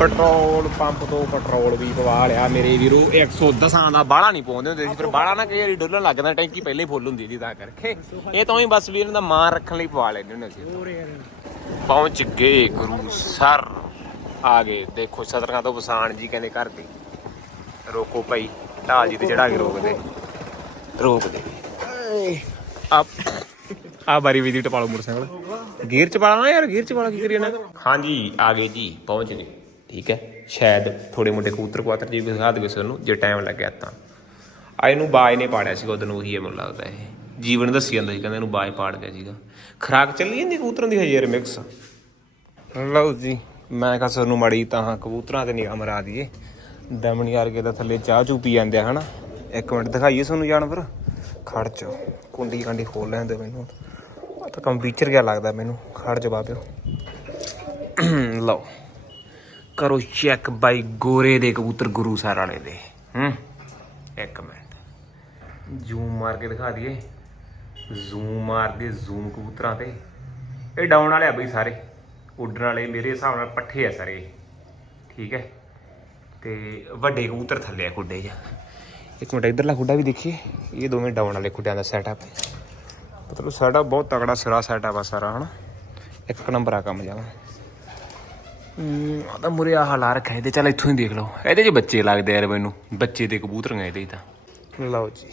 ਪੈਟਰੋਲ ਪੰਪ ਤੋਂ ਪੈਟਰੋਲ ਵੀ ਪਵਾ ਲਿਆ ਮੇਰੇ ਵੀਰੋ। 110 ਦਾ ਬਾਹਲਾ ਨਹੀਂ ਪਾਉਂਦੇ ਹੁੰਦੇ ਸੀ, ਫਿਰ ਬਾਹਲਾ ਨਾ ਕਈ ਵਾਰੀ ਡੋਲਣ ਲੱਗ ਜਾਂਦਾ, ਟੈਂਕੀ ਪਹਿਲਾਂ ਹੀ ਫੁੱਲ ਹੁੰਦੀ ਸੀ, ਤਾਂ ਕਰਕੇ। ਇਹ ਤਾਂ ਹੀ ਬਸ ਵੀ ਇਹਨਾਂ ਦਾ ਮਾਨ ਰੱਖਣ ਲਈ ਪਵਾ ਲੈਂਦੇ ਹੁੰਦੇ ਸੀ। ਪਹੁੰਚ ਗਏ ਗੁਰੂ ਸਰ। ਆ ਗਏ। ਦੇਖੋ ਸਦਰਾਂ ਤੋਂ ਵਸਾਨ ਜੀ ਕਹਿੰਦੇ ਘਰ ਦੀ। ਰੋਕੋ ਭਾਈ ਢਾਲ ਜੀ ਤੇ ਚੜਾ ਕੇ ਰੋਕਦੇ। ਰੋਕਦੇ। ਆ ਆ ਬਾਰੀ ਵੀ ਦੀ ਟਪਾਲੋ ਮੋਟਰਸਾਈਕਲ। ਗੇਅਰ ਚ ਪਾਲਾ ਨਾ ਯਾਰ? ਗੇਅਰ ਚ ਪਾਲਾ ਕੀ ਕਰੀਏ ਨਾ ਹਾਂਜੀ ਆ ਗਏ ਜੀ ਪਹੁੰਚ ਗਏ। ਠੀਕ ਹੈ? ਸ਼ਾਇਦ ਥੋੜੇ ਮੋਟੇ ਕਬੂਤਰ ਕੁਆਤਰ ਜੀ ਵੀ ਦਿਖਾ ਦਗੇ ਸਾਨੂੰ ਜੇ ਟਾਈਮ ਲੱਗਿਆ ਤਾਂ। ਆ ਇਹਨੂੰ ਬਾਜ ਨੇ ਪਾੜਿਆ ਸੀਗਾ ਉਦੋਂ ਉਹੀ ਹੈ ਮੈਨੂੰ ਲੱਗਦਾ ਇਹ। ਜੀਵਨ ਦੱਸੀ ਜਾਂਦਾ ਸੀ ਕਹਿੰਦਾ ਇਹਨੂੰ ਬਾਜ ਪਾੜ ਗਿਆ ਸੀਗਾ। ਖਰਾਕ ਚੱਲੀ ਜਾਂਦੀ ਕਬੂਤਰਾਂ ਦੀ ਹਜੇ ਮਿਕਸ ਲਓ ਜੀ। ਮੈਂ ਕਿਹਾ ਸਾਨੂੰ ਮੜੀ ਤਾਂ ਕਬੂਤਰਾਂ ਤੇ ਨਿਗਾਹ ਮਰਾ ਦਈਏ। ਦਮਣੀ ਵਰਗੇ ਤਾਂ ਥੱਲੇ ਚਾਹ ਚੂ ਪੀ ਜਾਂਦੇ ਆ, ਹਨਾ? ਇੱਕ ਮਿੰਟ ਦਿਖਾਈਏ ਤੁਹਾਨੂੰ ਜਾਨਵਰ। ਖੜ ਚ ਕੁੰਡੀ ਕਾਂਡੀ ਖੋਲ ਲੈਂਦੇ ਮੈਨੂੰ। ਆ ਤਾਂ ਕੰਪੀਚਰ ਗਿਆ ਲੱਗਦਾ ਮੈਨੂੰ। ਖੜ ਚ ਬਾਬਿਓ। ਲਓ। ਕਰੋ ਚੈੱਕ ਬਾਈ ਗੋਰੇ ਦੇ ਕਬੂਤਰ ਗੁਰੂ ਸਰ ਵਾਲੇ ਦੇ। ਹੂੰ? ਇੱਕ ਮਿੰਟ। ਜ਼ੂਮ ਮਾਰ ਕੇ ਦਿਖਾ ਦਈਏ। ਜ਼ੂਮ ਮਾਰ ਦੇ ਜ਼ੂਮ ਕਬੂਤਰਾਂ ਤੇ। ਇਹ ਡਾਊਨ ਵਾਲੇ ਆ ਬਈ ਸਾਰੇ। ਉੱਡਣ ਵਾਲੇ ਮੇਰੇ ਹਿਸਾਬ ਨਾਲ ਪੱਠੇ ਆ ਸਾਰੇ ਠੀਕ ਹੈ? ਤੇ ਵੱਡੇ ਕਬੂਤਰ ਥੱਲੇ ਆ ਖੁੱਡੇ 'ਚ ਇੱਕ ਮਿੰਟ, ਇਧਰਲਾ ਖੁੱਡਾ ਵੀ ਦੇਖੀਏ। ਇਹ ਦੋਵੇਂ ਡਾਊਨ ਵਾਲੇ ਖੁੱਡਿਆਂ ਦਾ ਸੈਟਅਪ ਮਤਲਬ ਸਾਡਾ ਬਹੁਤ ਤਗੜਾ ਸਿਰਾ ਸੈਟਅਪ ਆ ਸਾਰਾ, ਹਨਾ? ਇੱਕ ਨੰਬਰ ਆ ਕੰਮ ਜਾਵਾ ਆ ਤਾਂ ਮੁਰੇ ਆਹ ਲਾ ਰੱਖਿਆ ਇਹਦੇ। ਚੱਲ ਇੱਥੋਂ ਹੀ ਦੇਖ ਲਓ। ਇਹਦੇ 'ਚ ਬੱਚੇ ਲੱਗਦੇ ਯਾਰ ਮੈਨੂੰ। ਬੱਚੇ ਦੇ ਕਬੂਤਰ ਕਬੂਤਰੀਆਂ ਇਹਦੇ ਤਾਂ। ਲਓ ਜੀ।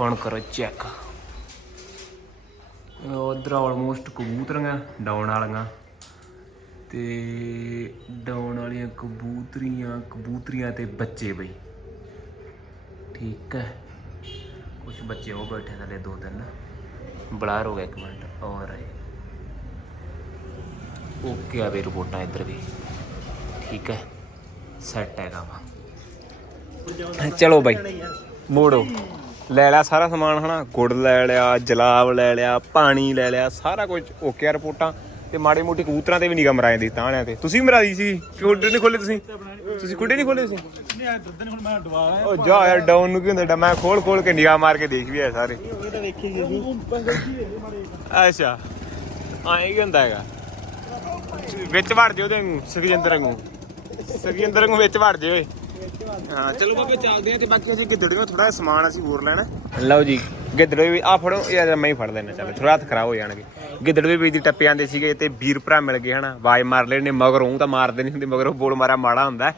ਹੁਣ ਕਰੋ ਚੈੱਕ ਉਧਰ ਆਲਮੋਸਟ ਕਬੂਤਰੀਆਂ ਡਾਊਨ ਵਾਲੀਆਂ। ਤੇ ਡਾਊਨ ਵਾਲੀਆਂ ਕਬੂਤਰੀਆਂ ਕਬੂਤਰੀਆਂ ਤੇ ਬੱਚੇ ਬਈ। ਠੀਕ ਹੈ। ਕੁਝ ਬੱਚੇ ਉਹ ਬੈਠੇ ਥੱਲੇ ਦੋ ਤਿੰਨ। ਬਲਾਰ ਹੋ ਗਿਆ ਇੱਕ ਮਿੰਟ ਔਰ ਓਕੇ ਆ ਵੀ ਰਿਪੋਰਟਾਂ ਇੱਧਰ ਵੀ। ਠੀਕ ਹੈ। ਸੈੱਟ ਹੈਗਾ ਵਾ। ਚਲੋ ਬਾਈ, ਮੋੜੋ। ਲੈ ਲਿਆ ਸਾਰਾ ਸਮਾਨ ਹਨਾ? ਗੁੜ ਲੈ ਲਿਆ ਜਲਾਬ ਲੈ ਲਿਆ ਪਾਣੀ ਲੈ ਲਿਆ ਸਾਰਾ ਕੁਝ ਓਕੇ ਆ ਰਿਪੋਰਟਾਂ। ਤੇ ਮਾੜੇ ਮੋਟੇ ਕਬੂਤਰਾਂ ਤੇ ਵੀ ਨਿਗਾਹ ਮਰਾਏ ਦੀ ਤਾਣਿਆਂ ਤੇ। ਤੁਸੀਂ ਮਰਾਈ ਸੀ? ਖੁੱਡੇ ਨਹੀਂ ਖੋਲੇ ਤੁਸੀਂ? ਤੁਸੀਂ ਖੁੱਡੇ ਨਹੀਂ ਖੋਲੇ ਸੀ ਨਹੀਂ ਆ ਦੁੱਧ ਹੁਣ ਮੈਂ ਦਵਾ ਆਇਆ। ਉਹ ਜਾ ਯਾਰ ਡਾਊਨ ਨੂੰ ਕੀ ਹੁੰਦਾ? ਮੈਂ ਖੋਲ ਖੋਲ ਕੇ ਨਿਗਾਹ ਮਾਰ ਕੇ ਦੇਖ ਵੀ ਆਇਆ ਸਾਰੇ। ਇਹ ਤਾਂ ਵੇਖੀ ਅੱਛਾ। ਆਏ ਕੀ ਹੁੰਦਾ ਹੈਗਾ? ਵਿੱਚ ਵੜ ਜਿਓ ਉਹਦੇ ਸੁਖਜਿੰਦਰ ਵਾਂਗੂ। ਸੁਖਜਿੰਦਰ ਵਾਂਗੂ ਵਿੱਚ ਵੜ ਜਿਓ ਓਏ। ਹਾਂ, ਚਲੋ ਬਾਬੇ ਚੱਲਦੇ ਆ ਤੇ ਬਾਕੀ ਅਸੀਂ ਗਿੱਦੜੀਆਂ ਥੋੜਾ ਸਮਾਨ ਅਸੀਂ ਹੋਰ ਲੈਣਾ। ਲਓ ਜੀ, ਗਿੱਦੜੇ ਵੀ ਆ ਫੜੋ ਯਾਰ ਮੈਂ ਹੀ ਫੜ ਲੈਣਾ ਚੱਲ ਥੋੜਾ ਹੱਥ ਖਰਾਬ ਹੋ ਜਾਣਗੇ। ਗਿੱਦੜੇ ਵੀ ਦੀ ਟੱਪੇ ਆਂਦੇ ਸੀਗੇ ਤੇ ਵੀਰ ਭਰਾ ਮਿਲ ਗਏ, ਹਨਾ, ਆਵਾਜ਼ ਮਾਰ ਲੈਣੇ ਮਗਰੋਂ ਤਾਂ ਮਾਰਦੇ ਨਹੀਂ ਹੁੰਦੇ, ਮਗਰੋਂ ਬੋਲ ਮਾਰਾ ਮਾੜਾ ਹੁੰਦਾ।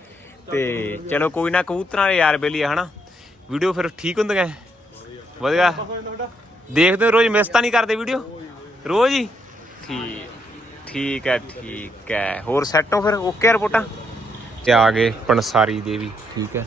ਤੇ ਚਲੋ ਕੋਈ ਨਾ, ਕਬੂਤਰਾਂ ਵਾਲੇ ਯਾਰ ਬੇਲੀ ਹਨਾ। ਵੀਡੀਓ ਫਿਰ ਠੀਕ ਹੁੰਦੀਆਂ? ਵਧੀਆ। ਦੇਖਦੇ ਰੋਜ਼, ਮਿਸ ਤਾਂ ਨਹੀਂ ਕਰਦੇ ਵੀਡੀਓ? ਰੋਜ਼ ਹੀ? ਠੀਕ ਠੀਕ ਹੈ ਠੀਕ ਹੈ। ਹੋਰ ਸੈੱਟ ਹੋ ਫਿਰ? ਓਕੇ ਰਿਪੋਰਟਾਂ? ਤੇ ਆ ਗਏ ਪੰਸਾਰੀ ਦੇਵੀ ਠੀਕ ਹੈ।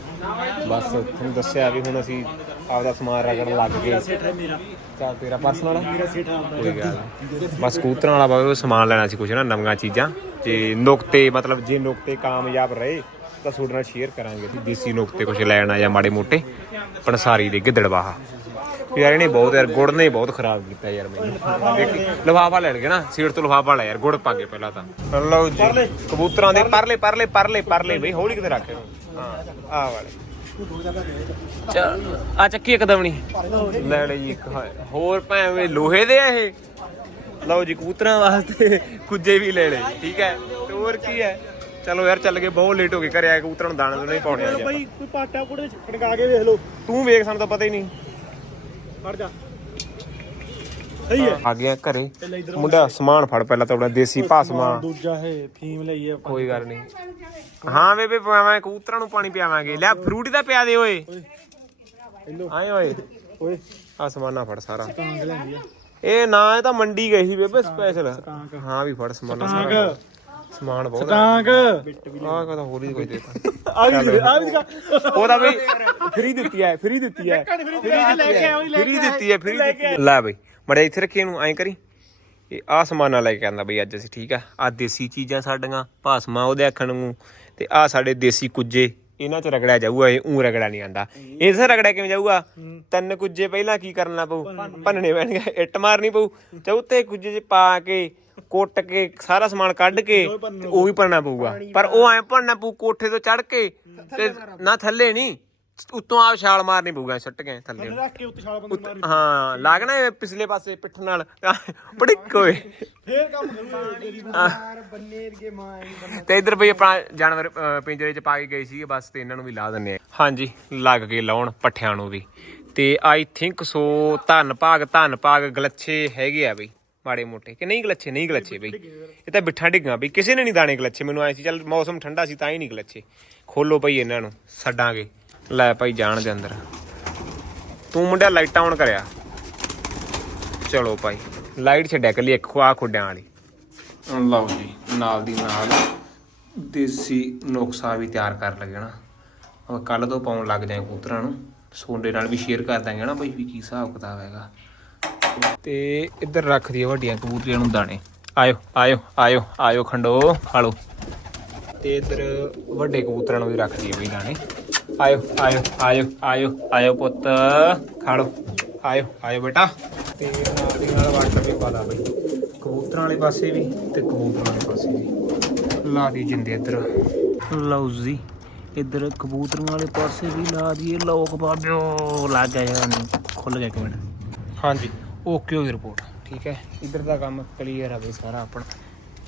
ਬਸ ਤੁਹਾਨੂੰ ਦੱਸਿਆ ਵੀ ਹੁਣ ਅਸੀਂ ਆਪਦਾ ਸਮਾਨ ਰਗੜਨ ਲੱਗ ਗਏ। ਸੇਠ ਹੈ ਮੇਰਾ। ਚੱਲ ਤੇਰਾ ਪਰਸਨਲ ਮੇਰਾ ਸੇਠ ਆ ਕੋਈ ਗੱਲ ਨੀ। ਬਸ ਕਬੂਤਰਾਂ ਵਾਲਾ ਬਾਬੇ ਉਹ ਸਮਾਨ ਲੈਣਾ ਸੀ ਕੁਛ ਨਾ ਨਵੀਆਂ ਚੀਜ਼ਾਂ। ਤੇ ਨੁਕਤੇ ਮਤਲਬ ਜੇ ਨੁਕਤੇ ਕਾਮਯਾਬ ਰਹੇ ਤਾਂ ਤੁਹਾਡੇ ਨਾਲ ਸ਼ੇਅਰ ਕਰਾਂਗੇ। ਅਸੀਂ ਦੇਸੀ ਨੁਕਤੇ ਕੁਝ ਲੈਣ ਜਾਂ ਮਾੜੇ ਮੋਟੇ ਪਣਸਾਰੀ ਦੇ ਗਿੱਦੜਵਾਹਾ। ਯਾਰ ਇਹਨੇ ਬਹੁਤ ਯਾਰ ਗੁੜ ਨੇ ਬਹੁਤ ਖਰਾਬ ਕੀਤਾ ਯਾਰ ਮੈਨੂੰ। ਇੱਕ ਲਫਾਫਾ ਲੈਣ ਗਿਆ ਨਾ ਸੀਟ ਤੋਂ ਲਫਾਫਾ ਲੈ ਯਾਰ ਗੁੜ ਪਾ ਕੇ ਪਹਿਲਾਂ ਤਾਂ। ਲਓ ਜੀ ਕਬੂਤਰਾਂ ਦੇ ਪਰਲੇ ਪਰਲੇ ਪਰਲੇ ਪਰਲੇ ਬਈ ਹੌਲੀ ਕਿਤੇ ਰੱਖ। ਹਾਂ ਆਹ ਵਾਲੇ। ਚੱਲ ਆ ਚੱਕੀ ਇੱਕਦਮ ਨਹੀਂ ਲੈ ਲੈ ਜੀ। ਹੋਰ ਭਾਵੇਂ ਲੋਹੇ ਦੇ ਆ ਇਹ। ਲਓ ਜੀ ਕਬੂਤਰਾਂ ਵਾਸਤੇ ਕੁੱਜੇ ਵੀ ਲੈ ਲੈ ਠੀਕ ਹੈ? ਤੇ ਹੋਰ ਕੀ ਹੈ? ਚਲੋ ਯਾਰ ਚੱਲ ਗਏ ਬਹੁਤ ਲੇਟ ਹੋ ਗਏ ਘਰੇ ਆਏ ਕਬੂਤਰਾਂ ਨੂੰ ਦਾਣਾ ਦੁਣਾ ਨਹੀਂ ਪਾਉਣੇ ਅੱਜ ਬਾਈ ਕੋਈ ਪਾਟਾ ਕੋੜੇ ਛੜਕਾ ਕੇ ਵੇਖ ਲਓ। ਤੂੰ ਵੇਖ ਸਾਨੂੰ ਤਾਂ ਪਤਾ ਹੀ ਨਹੀਂ। ਫੜ ਜਾ। ਸਹੀ ਹੈ। ਆ ਗਿਆ ਘਰੇ। ਮੁੰਡਾ ਸਮਾਨ ਫੜ ਪਹਿਲਾਂ ਤਾਂ ਆਪਣਾ ਦੇਸੀ ਭਾਸਮਾ ਦੂਜਾ ਹੈ ਫੀਮ ਲਈ ਆਪਾਂ। ਕੋਈ ਗੱਲ ਨਹੀਂ। ਹਾਂ ਬੇਬੇ ਪਾਵਾਂ ਕਬੂਤਰਾਂ ਨੂੰ ਪਾਣੀ ਪਿਆਵਾਂਗੇ। ਲੈ ਫਰੂਟ ਤਾਂ ਪਿਆ ਦੇ ਓਏ। ਆਏ ਓਏ। ਓਏ। ਆ ਸਮਾਨਾ ਫੜ ਸਾਰਾ। ਇਹ ਨਾ ਇਹ ਤਾਂ ਮੰਡੀ ਗਈ ਸੀ ਬੇਬੇ ਸਪੈਸ਼ਲ ਹਾਂ ਵੀ ਫੜ ਸਮਾਨਾ ਸਾਰਾ। ਸਮਾਨ ਬਹੁਤ ਆ ਆਹ ਕਹਦਾ ਹੋਰ ਹੀ ਕੋਈ ਦੇਤਾ ਆ ਵੀ ਆ ਵੀ ਉਹਦਾ ਬਈ ਫਰੀ ਦਿੱਤੀ ਹੈ ਫਰੀ ਦਿੱਤੀ ਹੈ। ਲੈ ਕੇ ਆਓ ਫਰੀ ਦਿੱਤੀ ਹੈ ਫਰੀ ਦਿੱਤੀ ਹੈ। ਲੈ ਬਈ ਮੜੇ ਇੱਥੇ ਰੱਖੀ ਇਹਨੂੰ ਐਂ ਕਰੀ। ਇਹ ਆ ਸਮਾਨਾ ਲੈ ਕੇ ਆਂਦਾ ਬਈ ਅੱਜ ਅਸੀਂ ਠੀਕ ਆ? ਆ ਦੇਸੀ ਚੀਜ਼ਾਂ ਸਾਡੀਆਂ ਭਾਸਮਾ ਉਹਦੇ ਆਖਣ ਨੂੰ ਤੇ ਆ ਸਾਡੇ ਦੇਸੀ ਕੁੱਜੇ ਇਹਨਾਂ ਚ ਰਗੜਿਆ ਜਾਊਗਾ ਇਹ ਉਂ ਰਗੜਿਆ ਨਹੀਂ ਆਂਦਾ। ਇਸ ਰਗੜਿਆ ਕਿਵੇਂ ਜਾਊਗਾ? ਤਿੰਨ ਕੁੱਜੇ ਪਹਿਲਾਂ ਕੀ ਕਰਨਾ ਪਊ? ਭੰਨਣੇ ਪੈਣਗੇ ਇੱਟ ਮਾਰਨੀ ਪਊ। ਚੌਥੇ ਕੁੱਜੇ ਚ ਪਾ ਕੇ ਕੁੱਟ ਕੇ ਸਾਰਾ ਸਮਾਨ ਕੱਢ ਕੇ ਤੇ ਉਹ ਵੀ ਭੰਨਣਾ ਪਊਗਾ। ਪਰ ਉਹ ਐ ਭੰਨਣਾ ਪਊ ਕੋਠੇ ਤੋਂ ਚੜ ਕੇ ਤੇ ਨਾ ਥੱਲੇ ਨਹੀਂ ਉੱਤੋਂ ਆਪ ਛਾਲ ਮਾਰਨੀ ਪਊਗਾ ਸੱਟ ਕੇ ਥੱਲੇ। ਨੂੰ। ਰੱਖ ਕੇ ਉੱਤੇ ਛਾਲ ਬੰਦ ਉੱਤ- ਹਾਂ ਲੱਗਣਾ ਇਹ ਪਿਛਲੇ ਪਾਸੇ ਪਿੱਠ ਨਾਲ। ਪੜਿਕ ਹੋਏ ਫੇਰ ਕੰਮ ਕਰੂ ਯਾਰ ਬੰਨੇ ਦੇ ਮਾਂ ਤੇ ਇਧਰ ਬਈ ਆਪਣਾ ਜਾਨਵਰ ਪਿੰਜਰੇ ਚ ਪਾ ਕੇ ਗਏ ਸੀਗੇ ਬਸ ਤੇ ਇਹਨਾਂ ਨੂੰ ਵੀ ਲਾ ਦਿੰਨੇ ਆ ਹਾਂਜੀ ਲੱਗ ਗਏ ਲਾਉਣ ਪੱਠਿਆਂ ਨੂੰ ਵੀ। ਤੇ ਆਈ ਥਿੰਕ ਸੋ ਧੰਨ ਭਾਗ ਧੰਨ ਭਾਗ ਗਲੱਛੇ ਹੈਗੇ ਆ ਬਈ। ਮਾੜੇ ਮੋਟੇ ਕਿ ਨਹੀਂ ਗਲੱਛੇ ਨਹੀਂ ਗਲੱਛੇ ਬਈ। ਇਹ ਤਾਂ ਬਿੱਠਾ ਡਿੱਗਾ ਬਈ। ਕਿਸੇ ਨੇ ਨਹੀਂ ਦਾਣੇ ਗਲੱਛੇ ਮੈਨੂੰ ਆਏ ਸੀ ਚੱਲ ਮੌਸਮ ਠੰਡਾ ਸੀ ਤਾਂ ਹੀ ਨਹੀਂ ਗਲੱਛੇ। ਖੋਲੋ ਭਈ ਇਹਨਾਂ ਨੂੰ ਛੱਡਾਂਗੇ ਲੈ ਭਾਈ ਜਾਣ ਦੇ ਅੰਦਰ। ਤੂੰ ਮੁੰਡਿਆ ਲਾਈਟਾਂ ਆਨ ਕਰਿਆ। ਚਲੋ ਭਾਈ ਲਾਈਟ ਛੱਡਿਆ ਕੱਲੀ ਇੱਕ ਖਵਾ ਖੁੱਡਿਆਂ ਵਾਲੀ। ਲਓ ਜੀ ਨਾਲ ਦੀ ਨਾਲ ਦੇਸੀ ਨੁਕਸਾ ਵੀ ਤਿਆਰ ਕਰ ਲੱਗੇ ਨਾ ਆਪਾਂ ਕੱਲ ਤੋਂ ਪਾਉਣ ਲੱਗ ਜਾਏ ਕਬੂਤਰਾਂ ਨੂੰ। ਸੋਂਡੇ ਨਾਲ ਵੀ ਸ਼ੇਅਰ ਕਰ ਦਾਂਗੇ ਨਾ ਬਈ ਵੀ ਕੀ ਹਿਸਾਬ ਕਿਤਾਬ ਹੈਗਾ। ਤੇ ਇੱਧਰ ਰੱਖ ਦਈਏ ਵੱਡੀਆਂ ਕਬੂਤਰੀਆਂ ਨੂੰ ਦਾਣੇ। ਆਇਓ ਆਇਓ ਆਇਓ ਆਇਓ ਖੰਡੋ ਖਾ ਲਓ ਤੇ ਇੱਧਰ ਵੱਡੇ ਕਬੂਤਰਾਂ ਨੂੰ ਵੀ ਰੱਖ ਦਈਏ ਵੀ ਦਾਣੇ। ਆਇਓ ਆਇਓ ਆਇਓ ਆਇਓ ਆਇਓ ਪੁੱਤ ਖਾ ਆਇਓ ਆਇਓ ਬੇਟਾ। ਤੇ ਨਾਲ ਦੀ ਨਾਲ ਵਾਟਰ ਵੀ ਪਾ ਲਾ ਬਈ। ਕਬੂਤਰਾਂ ਵਾਲੇ ਪਾਸੇ ਵੀ ਤੇ ਕਬੂਤਰਾਂ ਵਾਲੇ ਪਾਸੇ ਵੀ। ਲਾ ਦੀ ਜਿੰਦੇ ਇੱਧਰ। ਲਓ ਜੀ, ਇੱਧਰ ਕਬੂਤਰਾਂ ਵਾਲੇ ਪਾਸੇ ਵੀ ਲਾ ਦਈਏ। ਲੋਕ ਬਾਬਿਓ, ਲੱਗ ਗਿਆ ਯਾਰ ਖੁੱਲ ਗਿਆ ਇੱਕ ਮਿੰਟ। ਹਾਂਜੀ ਓਕੇ ਹੋ ਗਈ ਰਿਪੋਰਟ ਠੀਕ ਹੈ, ਇੱਧਰ ਦਾ ਕੰਮ ਕਲੀਅਰ ਆ ਬਈ ਸਾਰਾ ਆਪਣਾ।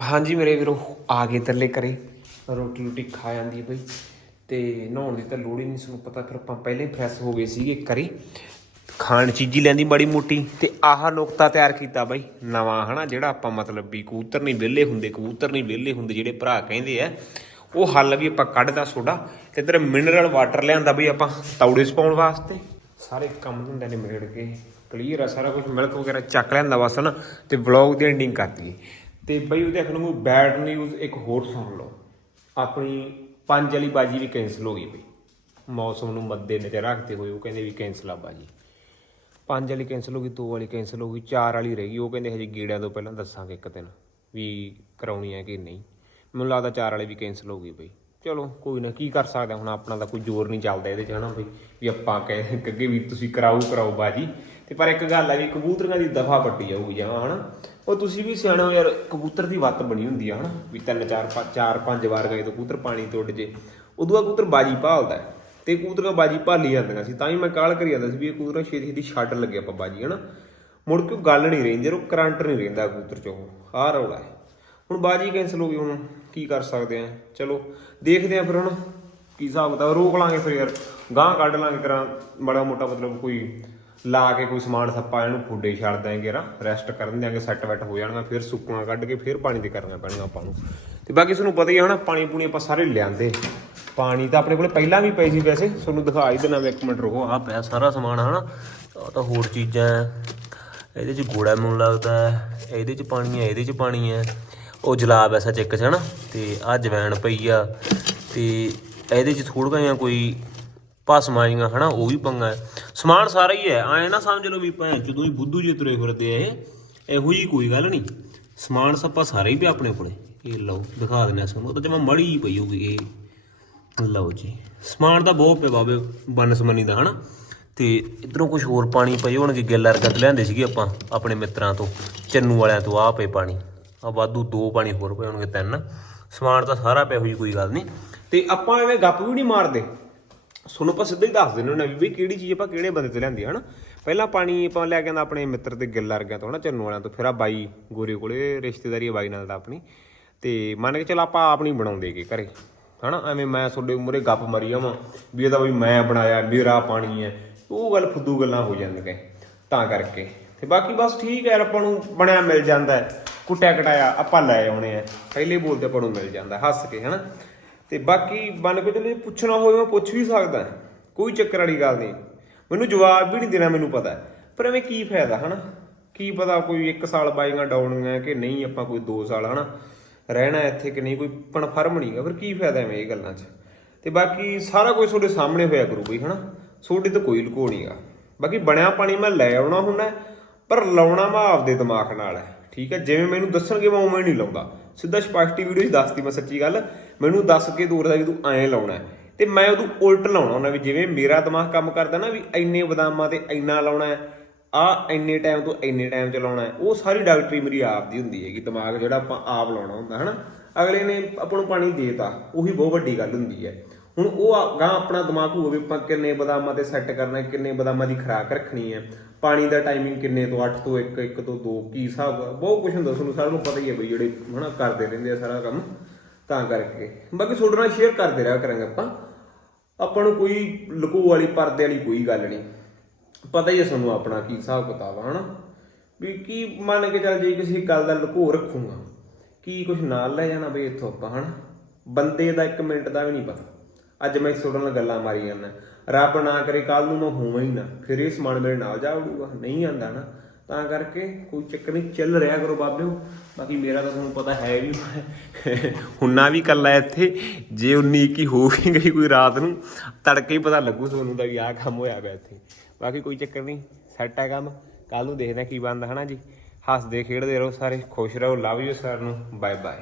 ਹਾਂਜੀ ਮੇਰੇ ਵੀਰੋ, ਆ ਗਏ ਤਰਲੇ ਕਰੇ ਰੋਟੀ ਰੋਟੀ ਖਾ ਜਾਂਦੀ ਬਈ। ਤੇ ਨਹਾਉਣ ਦੀ ਤਾਂ ਲੋੜ ਹੀ ਨਹੀਂ, ਸਾਨੂੰ ਪਤਾ ਫਿਰ ਆਪਾਂ ਪਹਿਲੇ ਫਰੈਸ਼ ਹੋ ਗਏ ਸੀਗੇ ਕਰੀ ਖਾਣ ਚੀਜ਼ੀ ਲੈਂਦੀ ਬੜੀ ਮੋਟੀ, ਤੇ ਆਹ ਨੁਕਤਾ ਤਿਆਰ ਕੀਤਾ ਬਾਈ, ਨਵਾਂ, ਹਨਾ, ਜਿਹੜਾ ਆਪਾਂ ਮਤਲਬ ਵੀ ਕਬੂਤਰ ਨਹੀਂ ਵਿਹਲੇ ਹੁੰਦੇ, ਕਬੂਤਰ ਨਹੀਂ ਵਿਹਲੇ ਹੁੰਦੇ, ਜਿਹੜੇ ਭਰਾ ਕਹਿੰਦੇ ਆ, ਉਹ ਹੱਲ ਵੀ ਆਪਾਂ ਕੱਢਦਾ ਸੋਡਾ। ਤੇ ਇਧਰ ਮਿਨਰਲ ਵਾਟਰ ਲਿਆਂਦਾ ਬਈ ਆਪਾਂ, ਤੌੜੇ 'ਚ ਵਾਸਤੇ। ਸਾਰੇ ਕੰਮ ਹੁੰਦੇ ਨੇ ਮਿਲੜ ਕੇ ਕਲੀਅਰ ਆ, ਸਾਰਾ ਕੁਝ ਮਿਲਕ ਵਗੈਰਾ ਚੱਕ ਲੈਂਦਾ ਬਸ ਨਾ ਤੇ ਵਲੌਗ ਦੀ ਐਂਡਿੰਗ ਕਰਤੀ ਤੇ ਬਈ ਉਹਦੇ ਅਖਣ ਨੂੰ ਬੈਡ ਨਿਊਜ਼ ਇੱਕ ਹੋਰ ਸੁਣ ਲਓ। ਆਪਣੀ ਪੰਜ ਵਾਲੀ ਬਾਜੀ ਵੀ ਕੈਨਸਲ ਹੋ ਗਈ ਬਈ। ਮੌਸਮ ਨੂੰ ਮੱਦੇ ਨਜ਼ਰ ਰੱਖਦੇ ਹੋਏ ਉਹ ਕਹਿੰਦੇ ਵੀ ਕੈਨਸਲ ਆ ਬਾਜੀ। ਪੰਜ ਵਾਲੀ ਕੈਨਸਲ ਹੋ ਗਈ, ਦੋ ਵਾਲੀ ਕੈਨਸਲ ਹੋ ਗਈ, ਚਾਰ ਵਾਲੀ ਰਹਿ ਗਈ, ਉਹ ਕਹਿੰਦੇ ਹਜੇ ਗੀੜਿਆਂ ਤੋਂ ਪਹਿਲਾਂ ਦੱਸਾਂਗੇ ਇੱਕ ਦਿਨ ਵੀ ਕਰਾਉਣੀ ਹੈ ਕਿ ਨਹੀਂ। ਮੈਨੂੰ ਲੱਗਦਾ ਚਾਰ ਵਾਲੀ ਵੀ ਕੈਨਸਲ ਹੋ ਗਈ ਬਈ। ਚਲੋ, ਕੋਈ ਨਾ, ਕੀ ਕਰ ਸਕਦਾ ਹੁਣ ਆਪਣਾ ਤਾਂ ਕੋਈ ਜ਼ੋਰ ਨਹੀਂ ਚੱਲਦਾ ਇਹਦੇ 'ਚ, ਹਨਾ ਬਈ? ਵੀ ਆਪਾਂ ਕਹਿ ਅੱਗੇ ਵੀ ਤੁਸੀਂ ਕਰਾਓ ਕਰਾਓ ਬਾਜੀ। ਤੇ ਪਰ ਇੱਕ ਗੱਲ ਆ ਵੀ ਕਬੂਤਰੀਆਂ ਦੀ ਦਫਾ ਪੱਟੀ ਜਾਊਗੀ ਜਮਾਂ, ਹਨਾ? ਉਹ ਤੁਸੀਂ ਵੀ ਸਿਆਣੇ ਹੋ ਯਾਰ, ਕਬੂਤਰ ਦੀ ਵੱਤ ਬਣੀ ਹੁੰਦੀ ਆ, ਹਨਾ? ਵੀ ਤਿੰਨ, ਚਾਰ ਚਾਰ, ਪੰਜ ਵਾਰ ਗਏ ਤਾਂ ਕਬੂਤਰ ਪਾਣੀ ਤੋਂ ਉੱਡ ਜੇ। ਉਦੋਂ ਬਾਅਦ ਕਬੂਤਰ ਬਾਜੀ ਭਾਲਦਾ ਹੈ। ਤੇ ਕਬੂਤਰਾਂ ਬਾਜੀ ਭਾਲੀ ਜਾਂਦੀਆਂ ਸੀ। ਤਾਂ ਹੀ ਮੈਂ ਕਾਲ ਕਰੀ ਜਾਂਦਾ ਸੀ ਵੀ ਇਹ ਕਬੂਤਰਾਂ ਛੇਤੀ ਛੇਤੀ ਛੱਡ ਲੱਗੇ ਆਪਾਂ ਬਾਜੀ, ਹਨਾ? ਮੁੜ ਕੇ ਉਹ ਗੱਲ ਨਹੀਂ ਰਹਿੰਦੀ ਉਹ ਕਰੰਟ ਨਹੀਂ ਰਹਿੰਦਾ ਕਬੂਤਰ 'ਚੋਂ ਉਹ। ਆਹ ਰੌਲਾ ਹੈ। ਹੁਣ ਬਾਜੀ ਕੈਨਸਲ ਹੋ ਗਈ, ਹੁਣ ਕੀ ਕਰ ਸਕਦੇ ਆ? ਚਲੋ, ਦੇਖਦੇ ਆ ਫਿਰ ਹੁਣ ਕੀ ਹਿਸਾਬ ਕਿਤਾਬ, ਰੋਕ ਲਾਂਗੇ ਫਿਰ ਯਾਰ ਗਾਂ ਕੱਢ ਲਾਂਗੇ ਕਰਾਂ ਬੜਾ ਮੋਟਾ ਮਤਲਬ ਕੋਈ ਲਾ ਕੇ ਕੋਈ ਸਮਾਨ ਸੱਪਾ ਇਹਨੂੰ ਖੁੱਡੇ ਛੱਡ ਦਾਂਗੇ ਰਾ ਰੈਸਟ ਕਰਨ ਦਿਆਂਗੇ ਸੈੱਟ ਵੈਟ ਹੋ ਜਾਣਗਾ ਫਿਰ ਸੁੱਕਣਾ ਕੱਢ ਕੇ ਫਿਰ ਪਾਣੀ ਤੇ ਕਰਨਾ ਪੈਣਗਾ ਆਪਾਂ ਨੂੰ। ਤੇ ਬਾਕੀ ਤੁਹਾਨੂੰ ਪਤਾ ਹੀ ਹੈ ਨਾ ਪਾਣੀ ਪੂਣੀ ਆਪਾਂ ਸਾਰੇ ਲਿਆਂਦੇ। ਪਾਣੀ ਤਾਂ ਆਪਣੇ ਕੋਲੇ ਪਹਿਲਾਂ ਵੀ ਪਈ ਸੀ ਵੈਸੇ, ਤੁਹਾਨੂੰ ਦਿਖਾ ਹੀ ਦੇਣਾ ਮੈਂ ਇੱਕ ਮਿੰਟ ਰੁਕੋ, ਆਹ ਪਿਆ ਸਾਰਾ ਸਮਾਨ ਹਨਾ, ਆਹ ਤਾਂ ਹੋਰ ਚੀਜ਼ਾਂ ਹੈ। ਇਹਦੇ 'ਚ ਗੋੜਾ ਮੈਨੂੰ ਲੱਗਦਾ ਇਹਦੇ 'ਚ ਪਾਣੀ ਹੈ, ਇਹਦੇ 'ਚ ਪਾਣੀ ਹੈ। ਉਹ ਜਲਾਬ ਐਸਾ ਚੈੱਕ ਚ, ਹਨਾ? ਤੇ ਆ ਜਵੈਣ ਪਈ ਆ। ਤੇ ਇਹਦੇ 'ਚ ਥੋੜ੍ਹਾ ਜਿਹਾ ਕੋਈ ਭਸਮਾਂ ਜਿਹੀਆਂ, ਹਨਾ, ਉਹ ਵੀ ਪੰਗਾ ਸਮਾਨ ਸਾਰਾ ਹੀ ਹੈ। ਐ ਨਾ ਸਮਝ ਲਓ ਵੀ ਭੈਣ ਜਦੋਂ ਹੀ ਬੁੱਧੂ ਜੇ ਤੁਰੇ ਫਿਰਦੇ ਆ ਇਹੋ। ਜੀ ਕੋਈ ਗੱਲ ਨਹੀਂ। ਸਮਾਨ ਸੱਪਾ ਸਾਰਾ ਹੀ ਪਿਆ ਆਪਣੇ ਕੋਲੇ। ਇਹ ਲਓ, ਦਿਖਾ ਦਿੰਦੇ ਆ ਤੁਹਾਨੂੰ। ਉਹ ਤਾਂ ਜਮਾ ਮੜੀ ਪਈ ਹੋਊਗੀ ਇਹ। ਲਓ ਜੀ। ਸਮਾਨ ਤਾਂ ਬਹੁਤ ਪਿਆ ਬਾਬੇ, ਬਨਸਮਨੀ ਦਾ, ਹਨਾ? ਤੇ ਇਧਰੋਂ ਕੁਝ ਹੋਰ ਪਾਣੀ ਪਏ ਹੋਣਗੇ। ਗਿੱਲ ਅਰਗਤ ਲਿਆਂਦੇ ਸੀਗੇ ਆਪਾਂ, ਆਪਣੇ ਮਿੱਤਰਾਂ ਤੋਂ। ਚੰਨੂ ਵਾਲਿਆਂ ਤੋਂ ਆ ਪਏ ਪਾਣੀ। ਆ ਵਾਧੂ ਦੋ ਪਾਣੀ ਹੋਰ ਪਏ ਹੋਣਗੇ ਤਿੰਨ। ਸਮਾਨ ਤਾਂ ਸਾਰਾ ਪਿਆ ਹੋਈ ਕੋਈ ਗੱਲ ਨਹੀਂ। ਤੇ ਆਪਾਂ ਐਵੇਂ ਗੱਪ ਵੀ ਨਹੀਂ ਮਾਰਦੇ। ਤੁਹਾਨੂੰ ਆਪਾਂ ਸਿੱਧਾ ਹੀ ਦੱਸ ਦਿੰਦੇ ਹੁੰਦੇ ਆ ਵੀ ਬਈ ਕਿਹੜੀ ਚੀਜ਼ ਆਪਾਂ ਕਿਹੜੇ ਬੰਦੇ ਤੋਂ ਲਿਆਂਦੀ ਹਨਾ? ਪਹਿਲਾਂ ਪਾਣੀ ਆਪਾਂ ਲੈ ਕੇ ਆਂਦਾ ਆਪਣੇ ਮਿੱਤਰ ਤੇ ਗਿੱਲ ਅਰਗਿਆਂ ਤੋਂ, ਹਨਾ, ਚੰਨੂ ਵਾਲਿਆਂ ਤੋਂ, ਫਿਰ ਆ ਬਾਈ ਗੋਰੇ ਕੋਲੇ, ਰਿਸ਼ਤੇਦਾਰੀ ਆ ਬਾਈ ਨਾਲ ਤਾਂ ਆਪਣੀ। ਤੇ ਮੰਨ ਕੇ ਚੱਲ ਆਪਾਂ ਆਪ ਨਹੀਂ ਬਣਾਉਂਦੇ ਗੇ ਘਰੇ, ਹਨਾ? ਐਵੇਂ ਮੈਂ ਤੁਹਾਡੇ ਮੂਹਰੇ ਗੱਪ ਮਰੀ ਜਾਵਾਂ ਵੀ ਇਹਦਾ ਵੀ ਮੈਂ ਬਣਾਇਆ, ਮੇਰਾ ਪਾਣੀ ਹੈ। ਉਹ ਗੱਲ ਫੁੱਦੂ ਗੱਲਾਂ ਹੋ ਜਾਂਦੀਆਂ ਤਾਂ ਕਰਕੇ। ਤੇ ਬਾਕੀ ਬਸ ਠੀਕ ਹੈ ਆਪਾਂ ਨੂੰ ਬਣਿਆ ਮਿਲ ਜਾਂਦਾ ਹੈ। ਕੁੱਟਿਆ ਕਟਾਇਆ, ਆਪਾਂ ਲੈ ਆਉਣੇ ਆ। ਪਹਿਲੇ ਬੋਲਦੇ ਆਪਾਂ ਨੂੰ ਮਿਲ ਜਾਂਦਾ, ਹੱਸ ਕੇ, ਹਨਾ? ਤੇ ਬਾਕੀ ਬਣ ਕੇ ਚੱਲੇ ਪੁੱਛਣਾ ਹੋਵੇ ਮੈਂ ਪੁੱਛ ਵੀ ਸਕਦਾ, ਕੋਈ ਚੱਕਰ ਵਾਲੀ ਗੱਲ ਨਹੀਂ। ਮੈਨੂੰ ਜਵਾਬ ਵੀ ਨਹੀਂ ਦੇਣਾ, ਮੈਨੂੰ ਪਤਾ। ਪਰ ਐਵੇਂ ਕੀ ਫਾਇਦਾ, ਹਨਾ? ਕੀ ਪਤਾ ਕੋਈ 1 ਸਾਲ ਬਾਈਆਂ ਡਾਉਣੀਆਂ ਕਿ ਨਹੀਂ, ਆਪਾਂ ਕੋਈ 2 ਸਾਲ, ਹਨਾ? ਰਹਿਣਾ ਇੱਥੇ ਕਿ ਨਹੀਂ, ਕੋਈ ਕਨਫਰਮ ਨਹੀਂਗਾ ਫਿਰ ਕੀ ਫਾਇਦਾ ਐਵੇਂ ਇਹ ਗੱਲਾਂ 'ਚ? ਤੇ ਬਾਕੀ ਸਾਰਾ ਕੁਝ ਤੁਹਾਡੇ ਸਾਹਮਣੇ ਹੋਇਆ ਕਰੂ ਬਈ, ਹਨਾ? ਤੁਹਾਡੇ ਤੇ ਕੋਈ ਲੁਕੋ ਨਹੀਂਗਾ ਬਾਕੀ ਬਣਿਆ ਪਾਣੀ ਮੈਂ ਲੈ ਆਉਣਾ ਹੁੰਦਾ, ਪਰ ਲਾਉਣਾ ਮੈਂ ਆਪਦੇ ਦਿਮਾਗ ਨਾਲ ਹੈ। ਠੀਕ ਹੈ? ਜਿਵੇਂ ਮੈਨੂੰ ਦੱਸਣਗੇ ਮੈਂ ਉਵੇਂ ਨਹੀਂ ਲਾਉਂਦਾ। ਸਿੱਧਾ ਸਪਸ਼ਟੀ ਵੀਡੀਓ 'ਚ ਦੱਸਤੀ ਮੈਂ ਸੱਚੀ ਗੱਲ। ਮੈਨੂੰ ਦੱਸ ਕੇ ਦੂਰ ਦਾ ਵੀ ਤੂੰ ਐਂ ਲਾਉਣਾ ਹੈ। ਤੇ ਮੈਂ ਉਦੋਂ ਉਲਟ ਲਾਉਣਾ ਹੁੰਦਾ ਵੀ ਜਿਵੇਂ ਮੇਰਾ ਦਿਮਾਗ ਕੰਮ ਕਰਦਾ ਨਾ ਵੀ ਇੰਨੇ ਬਦਾਮਾਂ ਤੇ ਇੰਨਾ ਲਾਉਣਾ ਹੈ, ਆ ਇੰਨੇ ਟਾਈਮ ਤੋਂ ਇੰਨੇ ਟਾਈਮ ਚ ਲਾਉਣਾ ਹੈ। ਉਹ ਸਾਰੀ ਡਾਕਟਰੀ ਮੇਰੀ ਆਪ ਦੀ ਹੁੰਦੀ ਹੈਗੀ, ਦਿਮਾਗ ਜਿਹੜਾ ਆਪਾਂ ਆਪ ਲਾਉਣਾ ਹੁੰਦਾ, ਹਨਾ? ਅਗਲੇ ਨੇ ਆਪਾਂ ਨੂੰ ਪਾਣੀ ਦੇਤਾ, ਉਹੀ ਬਹੁਤ ਵੱਡੀ ਗੱਲ ਹੁੰਦੀ ਹੈ। ਹੁਣ ਉਹ ਗਾਂ ਆਪਣਾ ਦਿਮਾਗ ਹੋਵੇ ਆਪਾਂ ਕਿੰਨੇ ਬਦਾਮਾਂ ਤੇ ਸੈੱਟ ਕਰਨਾ ਕਿੰਨੇ ਬਦਾਮਾਂ ਦੀ ਖੁਰਾਕ ਰੱਖਣੀ ਹੈ। ਪਾਣੀ ਦਾ ਟਾਈਮਿੰਗ ਕਿੰਨੇ ਤੋਂ 8 ਤੋਂ 1 1 ਤੋਂ 2 ਕੀ ਹਿਸਾਬ ਆ, ਬਹੁਤ ਕੁਝ ਹੁੰਦਾ, ਤੁਹਾਨੂੰ ਸਾਰਿਆਂ ਨੂੰ ਪਤਾ ਹੀ ਹੈ ਬਈ ਜਿਹੜੇ ਹਨਾ ਕਰਦੇ ਰਹਿੰਦੇ ਆ ਸਾਰਾ ਕੰਮ, ਤਾਂ ਕਰਕੇ। ਬਾਕੀ ਤੁਹਾਡੇ ਨਾਲ ਸ਼ੇਅਰ ਕਰਦੇ ਰਿਹਾ ਕਰਾਂਗੇ ਆਪਾਂ। ਆਪਾਂ ਨੂੰ ਕੋਈ ਲੁਕੋ ਵਾਲੀ, ਪਰਦੇ ਵਾਲੀ ਕੋਈ ਗੱਲ ਨਹੀਂ। ਪਤਾ ਹੀ ਹੈ ਤੁਹਾਨੂੰ ਆਪਣਾ ਕੀ ਹਿਸਾਬ ਕਿਤਾਬ ਆ, ਹਨਾ। ਵੀ ਕੀ ਮੰਨ ਕੇ ਚੱਲ ਜੇ ਕਿਸੇ ਗੱਲ ਦਾ ਲੁਕੋ ਰੱਖੂਗਾ, ਕੀ ਕੁਝ ਨਾਲ ਲੈ ਜਾਣਾ ਬਈ ਇੱਥੋਂ ਆਪਾਂ, ਹਨਾ। ਬੰਦੇ ਦਾ 1 ਮਿੰਟ ਦਾ ਵੀ ਨਹੀਂ ਪਤਾ। ਅੱਜ ਮੈਂ ਤੁਹਾਡੇ ਨਾਲ ਗੱਲਾਂ ਮਾਰੀ ਜਾਂਦਾ। ਰੱਬ ਨਾ ਕਰੇ ਕੱਲ ਨੂੰ ਮੈਂ ਹੋਵਾਂ ਹੀ ਨਾ, ਫਿਰ ਇਹ ਸਮਾਨ ਮੇਰੇ ਨਾਲ ਜਾ ਵੜੂਗਾ। ਨਹੀਂ ਆਂਦਾ ਨਾ। ਤਾਂ ਕਰਕੇ ਕੋਈ ਚੱਕਰ ਨਹੀਂ, ਚੱਲ ਰਿਹਾ ਕਰੋ ਬਾਬਿਓ। ਬਾਕੀ ਮੇਰਾ ਤਾਂ ਤੁਹਾਨੂੰ ਪਤਾ ਹੈ ਵੀ ਹੁੰਨਾ ਵੀ ਕੱਲਾ ਇੱਥੇ। ਜੇ 19 ਕੀ ਹੋ ਵੀ ਗਈ ਕੋਈ ਰਾਤ ਨੂੰ, ਤੜਕੇ ਹੀ ਪਤਾ ਲੱਗੂ ਤੁਹਾਨੂੰ ਦਾ ਵੀ ਆਹ ਕੰਮ ਹੋਇਆ ਪਿਆ ਇੱਥੇ। ਬਾਕੀ ਕੋਈ ਚੱਕਰ ਨਹੀਂ ਸੈੱਟ ਹੈ ਕੰਮ। ਕੱਲ ਨੂੰ ਦੇਖਦੇ ਹਾਂ ਕੀ ਬਣਦਾ ਹਨਾ ਜੀ। ਹੱਸਦੇ ਖੇਡਦੇ ਰਹੋ ਸਾਰੇ, ਖੁਸ਼ ਰਹੋ ਲਵ ਯੂ ਸਰ ਨੂੰ। Bye bye